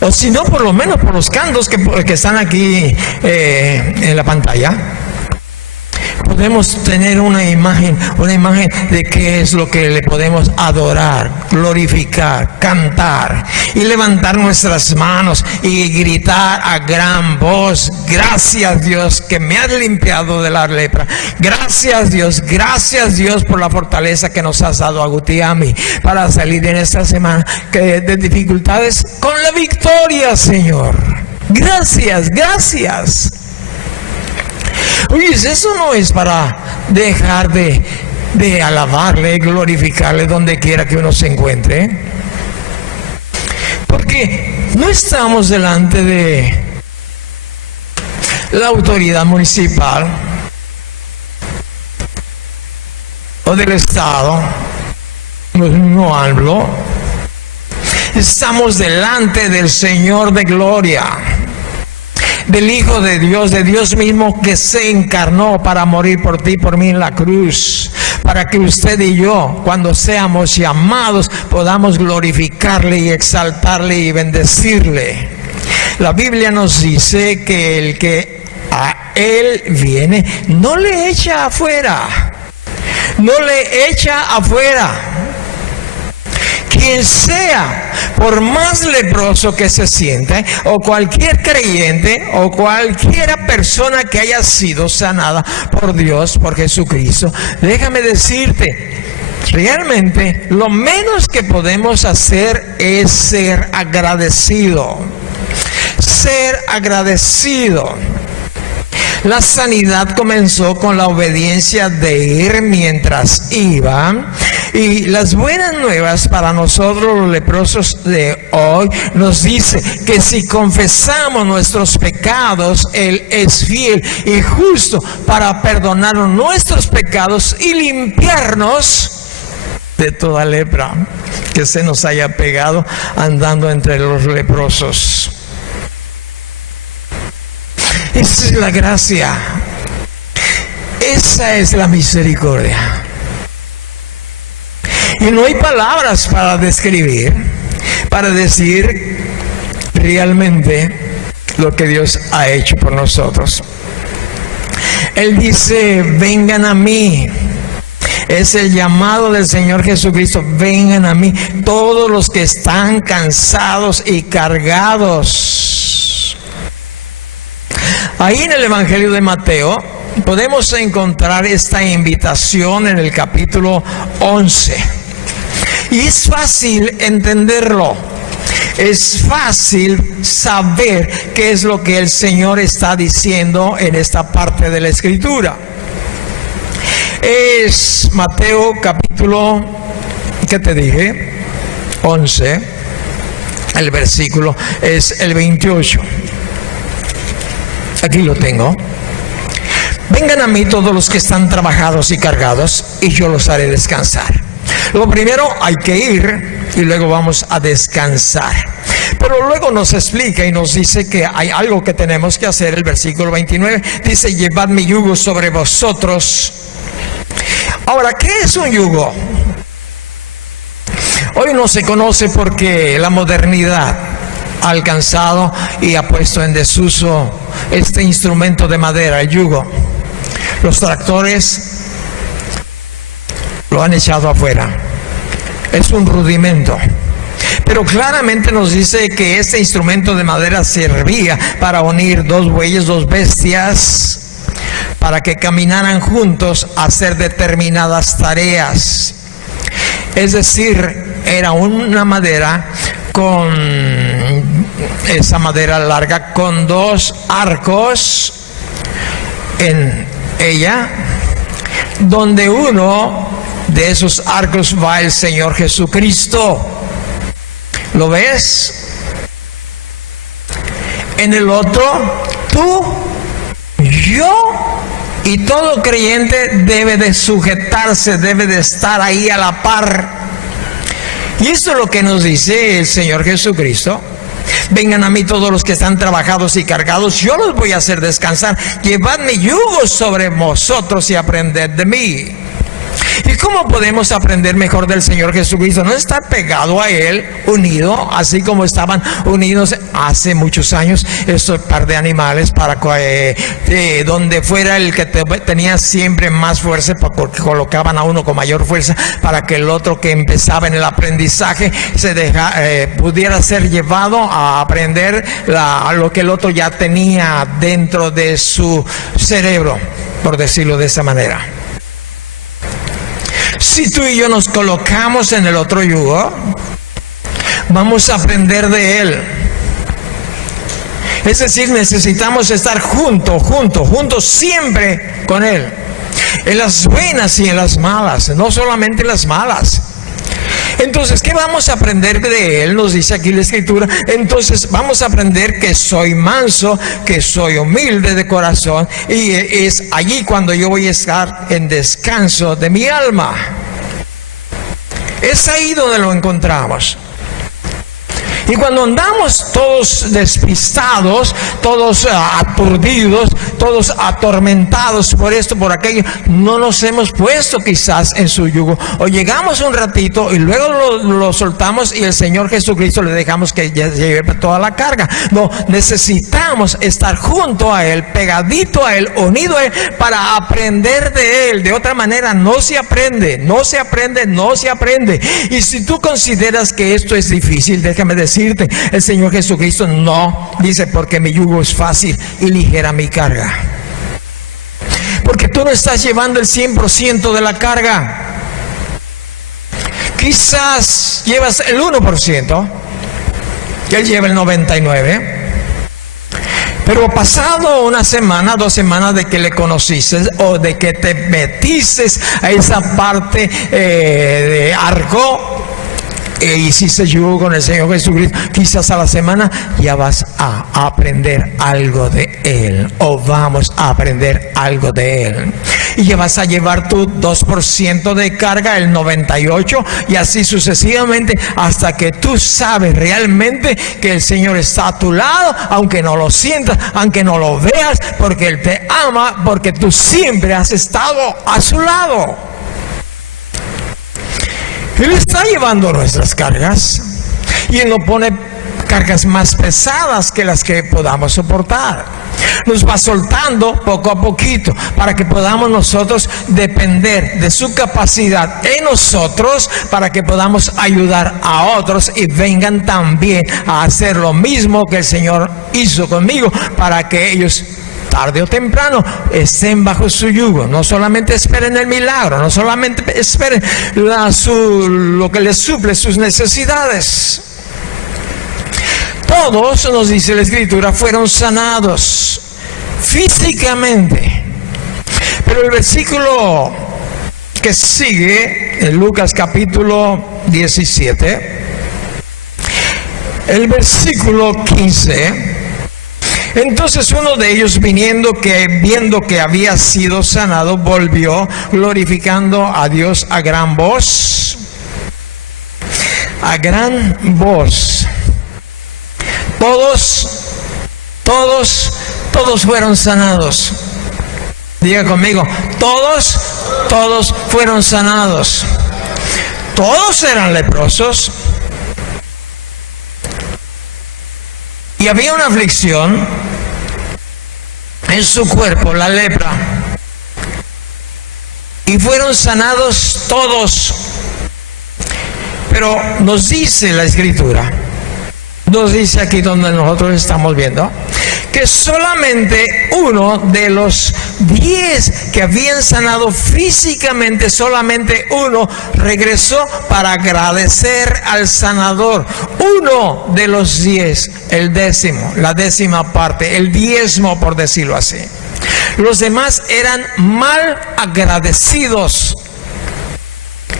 O si no, por lo menos por los cantos que están aquí en la pantalla. podemos tener una imagen de qué es lo que le podemos adorar, glorificar, cantar y levantar nuestras manos y gritar a gran voz: gracias Dios que me has limpiado de la lepra, gracias Dios por la fortaleza que nos has dado a Guti y a mí para salir en esta semana de dificultades con la victoria, Señor. Gracias. Oye, eso no es para dejar de alabarle, glorificarle donde quiera que uno se encuentre, porque no estamos delante de la autoridad municipal o del Estado, no hablo. Estamos delante del Señor de gloria, del Hijo de Dios mismo, que se encarnó para morir por ti y por mí en la cruz, para que usted y yo, cuando seamos llamados, podamos glorificarle y exaltarle y bendecirle. La Biblia nos dice que el que a Él viene no le echa afuera. Quien sea, por más leproso que se sienta, o cualquier creyente, o cualquiera persona que haya sido sanada por Dios, por Jesucristo, déjame decirte, realmente lo menos que podemos hacer es ser agradecido. La sanidad comenzó con la obediencia de ir mientras iba, y las buenas nuevas para nosotros los leprosos de hoy nos dice que si confesamos nuestros pecados, Él es fiel y justo para perdonar nuestros pecados y limpiarnos de toda lepra que se nos haya pegado andando entre los leprosos. Esa es la gracia, esa es la misericordia. Y no hay palabras para describir, para decir realmente lo que Dios ha hecho por nosotros. Él dice: vengan a mí. Es el llamado del Señor Jesucristo: vengan a mí todos los que están cansados y cargados. Ahí en el Evangelio de Mateo podemos encontrar esta invitación en el capítulo 11. Y es fácil entenderlo. Es fácil saber qué es lo que el Señor está diciendo en esta parte de la Escritura. Es Mateo capítulo, ¿qué te dije? 11. El versículo es el 28. Aquí lo tengo. Vengan a mí todos los que están trabajados y cargados, y yo los haré descansar. Lo primero, hay que ir y luego vamos a descansar. Pero luego nos explica y nos dice que hay algo que tenemos que hacer. El versículo 29 dice: llevad mi yugo sobre vosotros. Ahora, ¿qué es un yugo? Hoy no se conoce porque la modernidad ha alcanzado y ha puesto en desuso este instrumento de madera, el yugo. Los tractores lo han echado afuera. Es un rudimento. Pero claramente nos dice que este instrumento de madera servía para unir dos bueyes, dos bestias, para que caminaran juntos a hacer determinadas tareas. Es decir, era una madera con esa madera larga, con dos arcos en ella, donde uno de esos arcos va el Señor Jesucristo. ¿Lo ves? En el otro, tú, yo y todo creyente debe de sujetarse, debe de estar ahí a la par. Y esto es lo que nos dice el Señor Jesucristo: vengan a mí todos los que están trabajados y cargados, yo los voy a hacer descansar. Llevad mi yugo sobre vosotros y aprended de mí. ¿Y cómo podemos aprender mejor del Señor Jesucristo? No estar pegado a Él, unido, así como estaban unidos hace muchos años estos par de animales, para donde fuera el que tenía siempre más fuerza, porque colocaban a uno con mayor fuerza para que el otro que empezaba en el aprendizaje pudiera ser llevado a aprender lo que el otro ya tenía dentro de su cerebro, por decirlo de esa manera. Si tú y yo nos colocamos en el otro yugo, vamos a aprender de él. Es decir, necesitamos estar juntos siempre con él. En las buenas y en las malas, no solamente en las malas. Entonces, ¿qué vamos a aprender de él? Nos dice aquí la Escritura. Entonces, vamos a aprender que soy manso, que soy humilde de corazón, y es allí cuando yo voy a estar en descanso de mi alma. Es ahí donde lo encontramos. Y cuando andamos todos despistados, todos aturdidos, todos atormentados por esto, por aquello, no nos hemos puesto quizás en su yugo. O llegamos un ratito y luego lo soltamos y el Señor Jesucristo le dejamos que lleve toda la carga. No, necesitamos estar junto a Él, pegadito a Él, unido a Él, para aprender de Él. De otra manera no se aprende. Y si tú consideras que esto es difícil, déjame decirte, el Señor Jesucristo no dice, porque mi yugo es fácil y ligera mi carga. Porque tú no estás llevando el 100% de la carga. Quizás llevas el 1%, que Él lleva el 99%. Pero pasado una semana, 2 semanas de que le conociste, o de que te metiste a esa parte de arco, e hiciste yugo con el Señor Jesucristo, quizás a la semana ya vas a aprender algo de Él, o vamos a aprender algo de Él, y ya vas a llevar tu 2% de carga, el 98%, y así sucesivamente, hasta que tú sabes realmente que el Señor está a tu lado, aunque no lo sientas, aunque no lo veas, porque Él te ama, porque tú siempre has estado a su lado. Él está llevando nuestras cargas, y Él nos pone cargas más pesadas que las que podamos soportar. Nos va soltando poco a poquito para que podamos nosotros depender de su capacidad en nosotros, para que podamos ayudar a otros y vengan también a hacer lo mismo que el Señor hizo conmigo, para que ellos tarde o temprano estén bajo su yugo. No solamente esperen el milagro, no solamente esperen lo que les suple sus necesidades. Todos, nos dice la Escritura, fueron sanados físicamente. Pero el versículo que sigue, en Lucas capítulo 17, el versículo 15, entonces uno de ellos, viendo que había sido sanado, volvió glorificando a Dios a gran voz. A gran voz. Todos fueron sanados. Diga conmigo, todos fueron sanados. Todos eran leprosos. Y había una aflicción en su cuerpo, la lepra. Y fueron sanados todos. Pero nos dice la Escritura, nos dice aquí donde nosotros estamos viendo, que solamente uno de los 10 que habían sanado físicamente, solamente uno regresó para agradecer al sanador. Uno de los 10, el décimo, la décima parte, el diezmo, por decirlo así. Los demás eran mal agradecidos.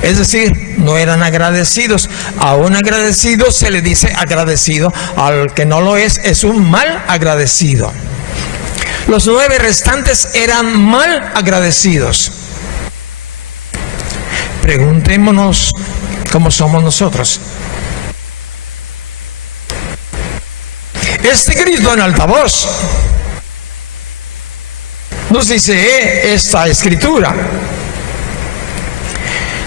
Es decir, no eran agradecidos. A un agradecido se le dice agradecido. Al que no lo es un mal agradecido. Los 9 restantes eran mal agradecidos. Preguntémonos cómo somos nosotros. Este grito en alta voz nos dice esta Escritura.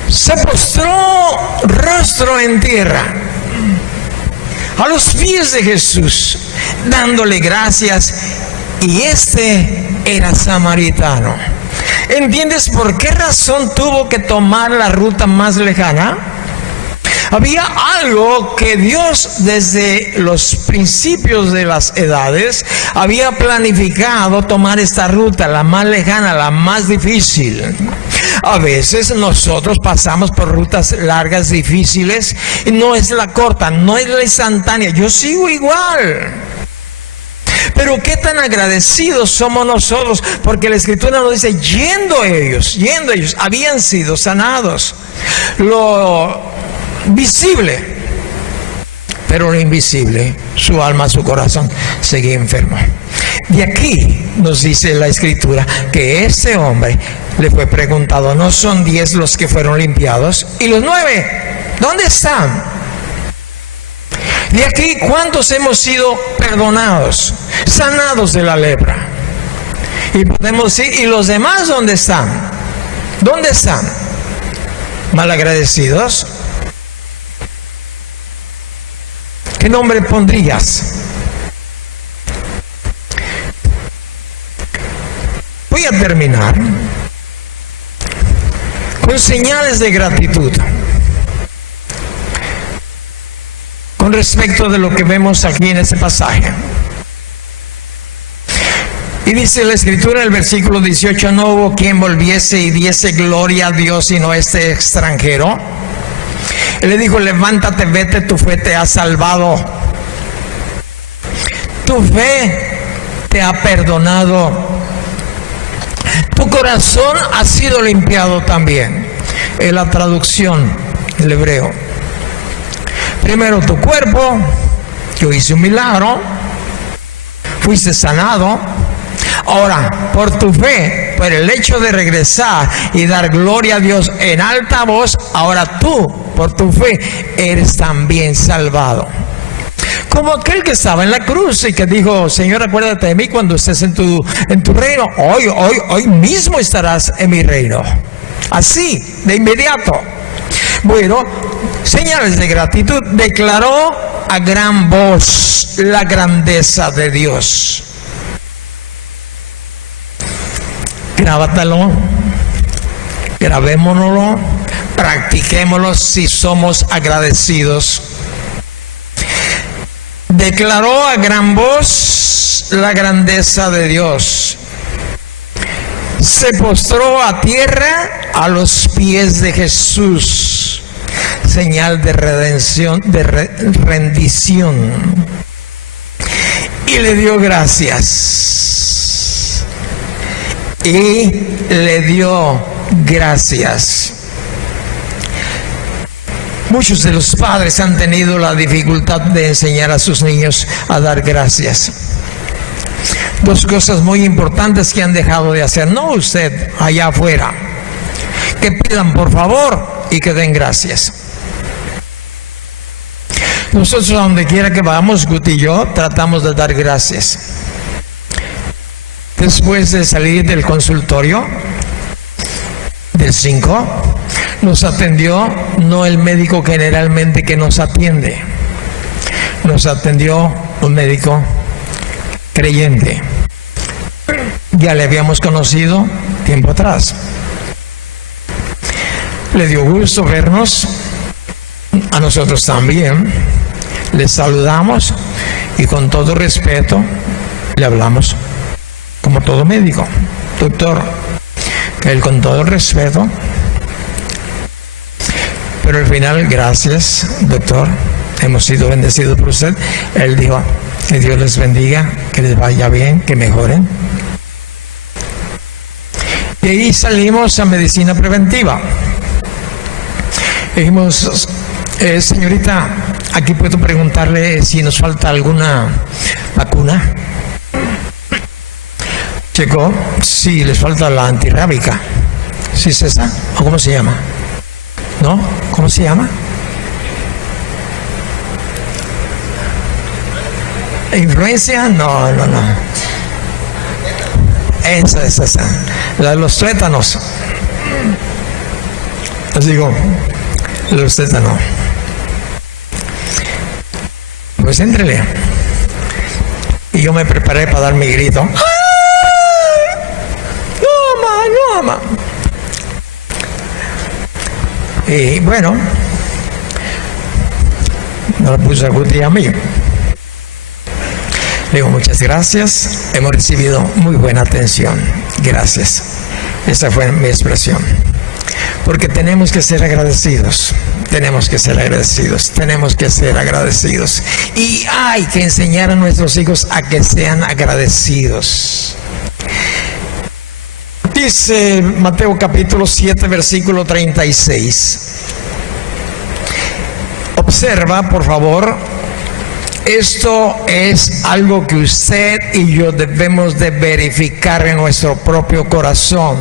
se postró rostro en tierra a los pies de Jesús, dándole gracias, y este era samaritano. ¿Entiendes por qué razón tuvo que tomar la ruta más lejana? Había algo que Dios desde los principios de las edades había planificado tomar esta ruta, la más lejana, la más difícil. A veces nosotros pasamos por rutas largas, difíciles, y no es la corta, no es la instantánea. Yo sigo igual. Pero qué tan agradecidos somos nosotros, porque la Escritura nos dice, yendo ellos, habían sido sanados. Lo visible, pero lo invisible, su alma, su corazón, seguía enfermo. De aquí nos dice la Escritura que este hombre le fue preguntado, ¿no son 10 los que fueron limpiados? ¿Y los 9? ¿Dónde están? De aquí, ¿cuántos hemos sido perdonados, sanados de la lepra? Y podemos decir, ¿y los demás dónde están? ¿Dónde están? ¿Malagradecidos? ¿Qué nombre pondrías? Voy a terminar con señales de gratitud con respecto de lo que vemos aquí en este pasaje. Y dice la Escritura en el versículo 18, no hubo quien volviese y diese gloria a Dios sino este extranjero. Él le dijo, levántate, vete, tu fe te ha salvado. Tu fe te ha perdonado. Tu corazón ha sido limpiado también. Es la traducción del hebreo. Primero tu cuerpo, yo hice un milagro, fuiste sanado. Ahora, por tu fe, por el hecho de regresar y dar gloria a Dios en alta voz, ahora tú, por tu fe, eres también salvado. Como aquel que estaba en la cruz y que dijo, Señor, acuérdate de mí cuando estés en tu reino. Hoy mismo estarás en mi reino. Así, de inmediato. Bueno, señales de gratitud. Declaró a gran voz la grandeza de Dios. Grábatelo, grabémonoslo, practiquémoslo si somos agradecidos. Declaró a gran voz la grandeza de Dios. Se postró a tierra a los pies de Jesús. Señal de redención, de rendición. Y le dio gracias. Y le dio gracias. Muchos de los padres han tenido la dificultad de enseñar a sus niños a dar gracias. Dos cosas muy importantes que han dejado de hacer, no usted, allá afuera. Que pidan por favor y que den gracias. Nosotros a donde quiera que vamos, Guti y yo, tratamos de dar gracias. Después de salir del consultorio del 5, nos atendió no el médico generalmente que nos atiende, nos atendió un médico creyente. Ya le habíamos conocido tiempo atrás. Le dio gusto vernos, a nosotros también. Le saludamos y con todo respeto le hablamos como todo médico. Doctor, él con todo respeto, pero al final, gracias, doctor, hemos sido bendecidos por usted. Él dijo, que Dios les bendiga, que les vaya bien, que mejoren. Y ahí salimos a medicina preventiva. Dijimos, señorita, aquí puedo preguntarle si nos falta alguna vacuna. Checó, sí, les falta la antirrábica. ¿Sí es esa? ¿O cómo se llama? ¿No? ¿Cómo se llama? ¿Influencia? No. Esa es esa. La de los tuétanos. Les digo, usted no. Pues éntrele. Y yo me preparé para dar mi grito. ¡Ay! No ama. Y bueno, no le puse a Guti y a mí. Le digo, muchas gracias. Hemos recibido muy buena atención. Gracias. Esa fue mi expresión. Porque tenemos que ser agradecidos. Tenemos que ser agradecidos. Y hay que enseñar a nuestros hijos a que sean agradecidos. Dice Mateo capítulo 7, versículo 36. Observa, por favor, esto es algo que usted y yo debemos de verificar en nuestro propio corazón,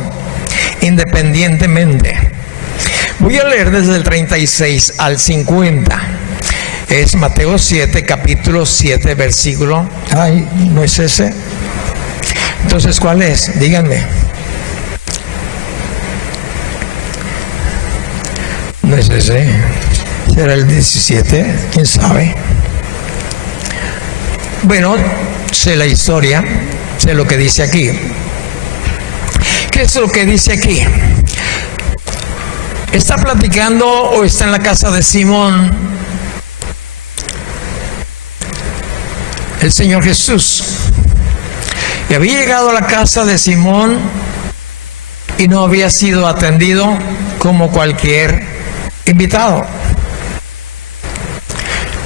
independientemente. Voy a leer desde el 36 al 50. Es Mateo 7, capítulo 7, versículo... Ay, ¿no es ese? Entonces, ¿cuál es? Díganme. No es ese. ¿Será el 17? ¿Quién sabe? Bueno, sé la historia, sé lo que dice aquí. ¿Qué es lo que dice aquí? Está platicando o está en la casa de Simón el Señor Jesús. Y había llegado a la casa de Simón y no había sido atendido como cualquier invitado.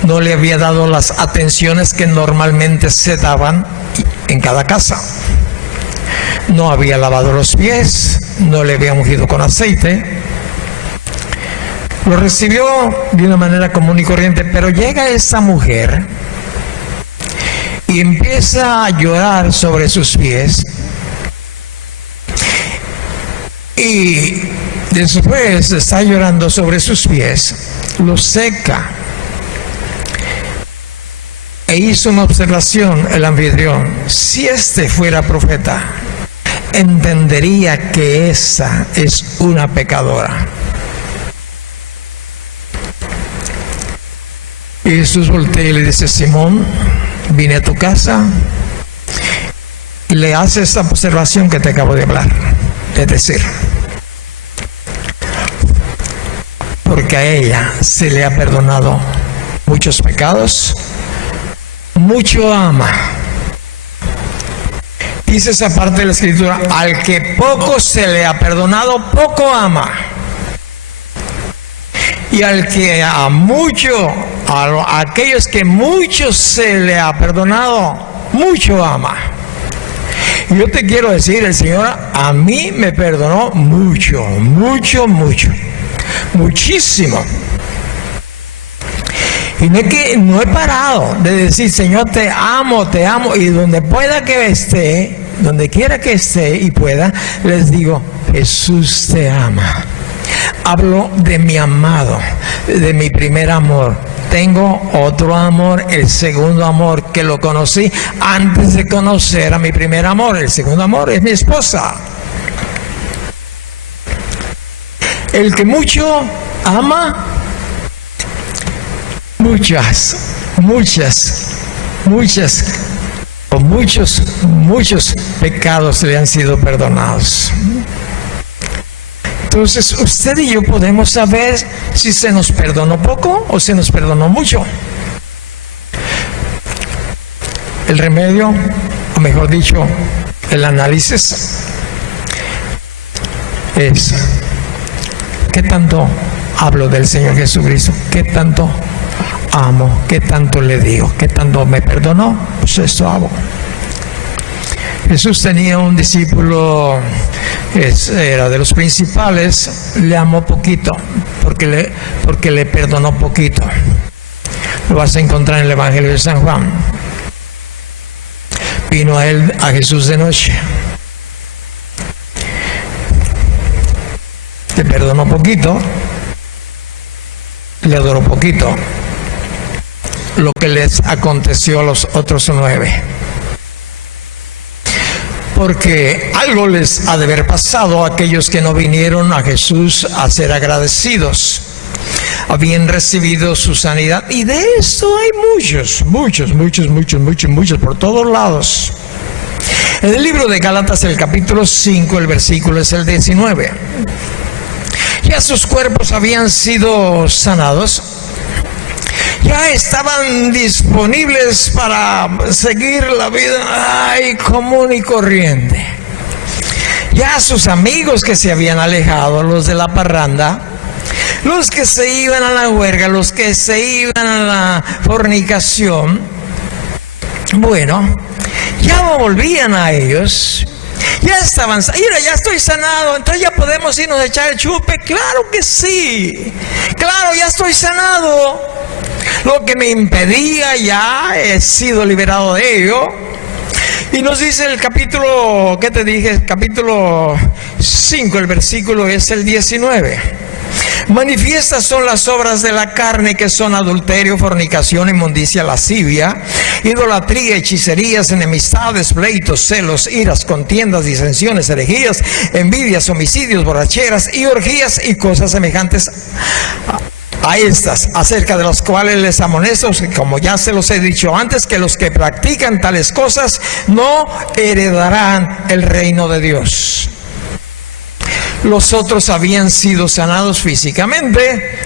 No le había dado las atenciones que normalmente se daban en cada casa. No había lavado los pies, no le había ungido con aceite. Lo recibió de una manera común y corriente, pero llega esa mujer y empieza a llorar sobre sus pies. Y después está llorando sobre sus pies, los seca. E hizo una observación el anfitrión: si este fuera profeta, entendería que esa es una pecadora. Y Jesús voltea y le dice: Simón, vine a tu casa y le hace esa observación que te acabo de hablar. Es decir, porque a ella se le ha perdonado muchos pecados, mucho ama. Dice esa parte de la Escritura: al que poco se le ha perdonado, poco ama. Y al que a aquellos que mucho se le ha perdonado, mucho ama. Y yo te quiero decir, el Señor a mí me perdonó mucho, muchísimo. Y no he parado de decir: Señor, te amo, y donde quiera que esté y pueda, les digo: Jesús te ama. Hablo de mi amado, de mi primer amor. Tengo otro amor, el segundo amor, que lo conocí antes de conocer a mi primer amor. El segundo amor es mi esposa. El que mucho ama, muchos pecados le han sido perdonados. Entonces, usted y yo podemos saber si se nos perdonó poco o se nos perdonó mucho. El remedio, o mejor dicho, el análisis es: ¿qué tanto hablo del Señor Jesucristo? ¿Qué tanto amo? ¿Qué tanto le digo? ¿Qué tanto me perdonó? Pues esto hago. Jesús tenía un discípulo, era de los principales, le amó poquito, porque le perdonó poquito. Lo vas a encontrar en el Evangelio de San Juan. Vino a Jesús de noche, le perdonó poquito, le adoró poquito. Lo que les aconteció a los otros 9. porque algo les ha de haber pasado a aquellos que no vinieron a Jesús a ser agradecidos. Habían recibido su sanidad, y de esto hay muchos por todos lados. En el libro de Gálatas, el capítulo 5, el versículo es el 19. Ya sus cuerpos habían sido sanados, ya estaban disponibles para seguir la vida común y corriente. Ya sus amigos que se habían alejado, los de la parranda, los que se iban a la juerga, los que se iban a la fornicación, bueno, ya volvían a ellos. Ya estaban, mira, ya estoy sanado, entonces ya podemos irnos a echar el chupe. Claro que sí, claro, ya estoy sanado. Lo que me impedía ya he sido liberado de ello. Y nos dice el capítulo, ¿qué te dije? El capítulo 5, el versículo es el 19. Manifiestas son las obras de la carne, que son adulterio, fornicación, inmundicia, lascivia, idolatría, hechicerías, enemistades, pleitos, celos, iras, contiendas, disensiones, herejías, envidias, homicidios, borracheras y orgías y cosas semejantes a estas, acerca de las cuales les amonesto, como ya se los he dicho antes, que los que practican tales cosas no heredarán el reino de Dios. Los otros habían sido sanados físicamente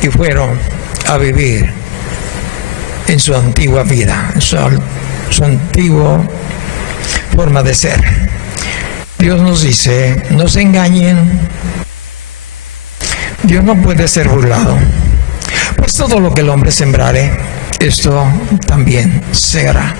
y fueron a vivir en su antigua vida, en su antigua forma de ser. Dios nos dice, no se engañen, Dios no puede ser burlado, pues todo lo que el hombre sembrare, esto también será.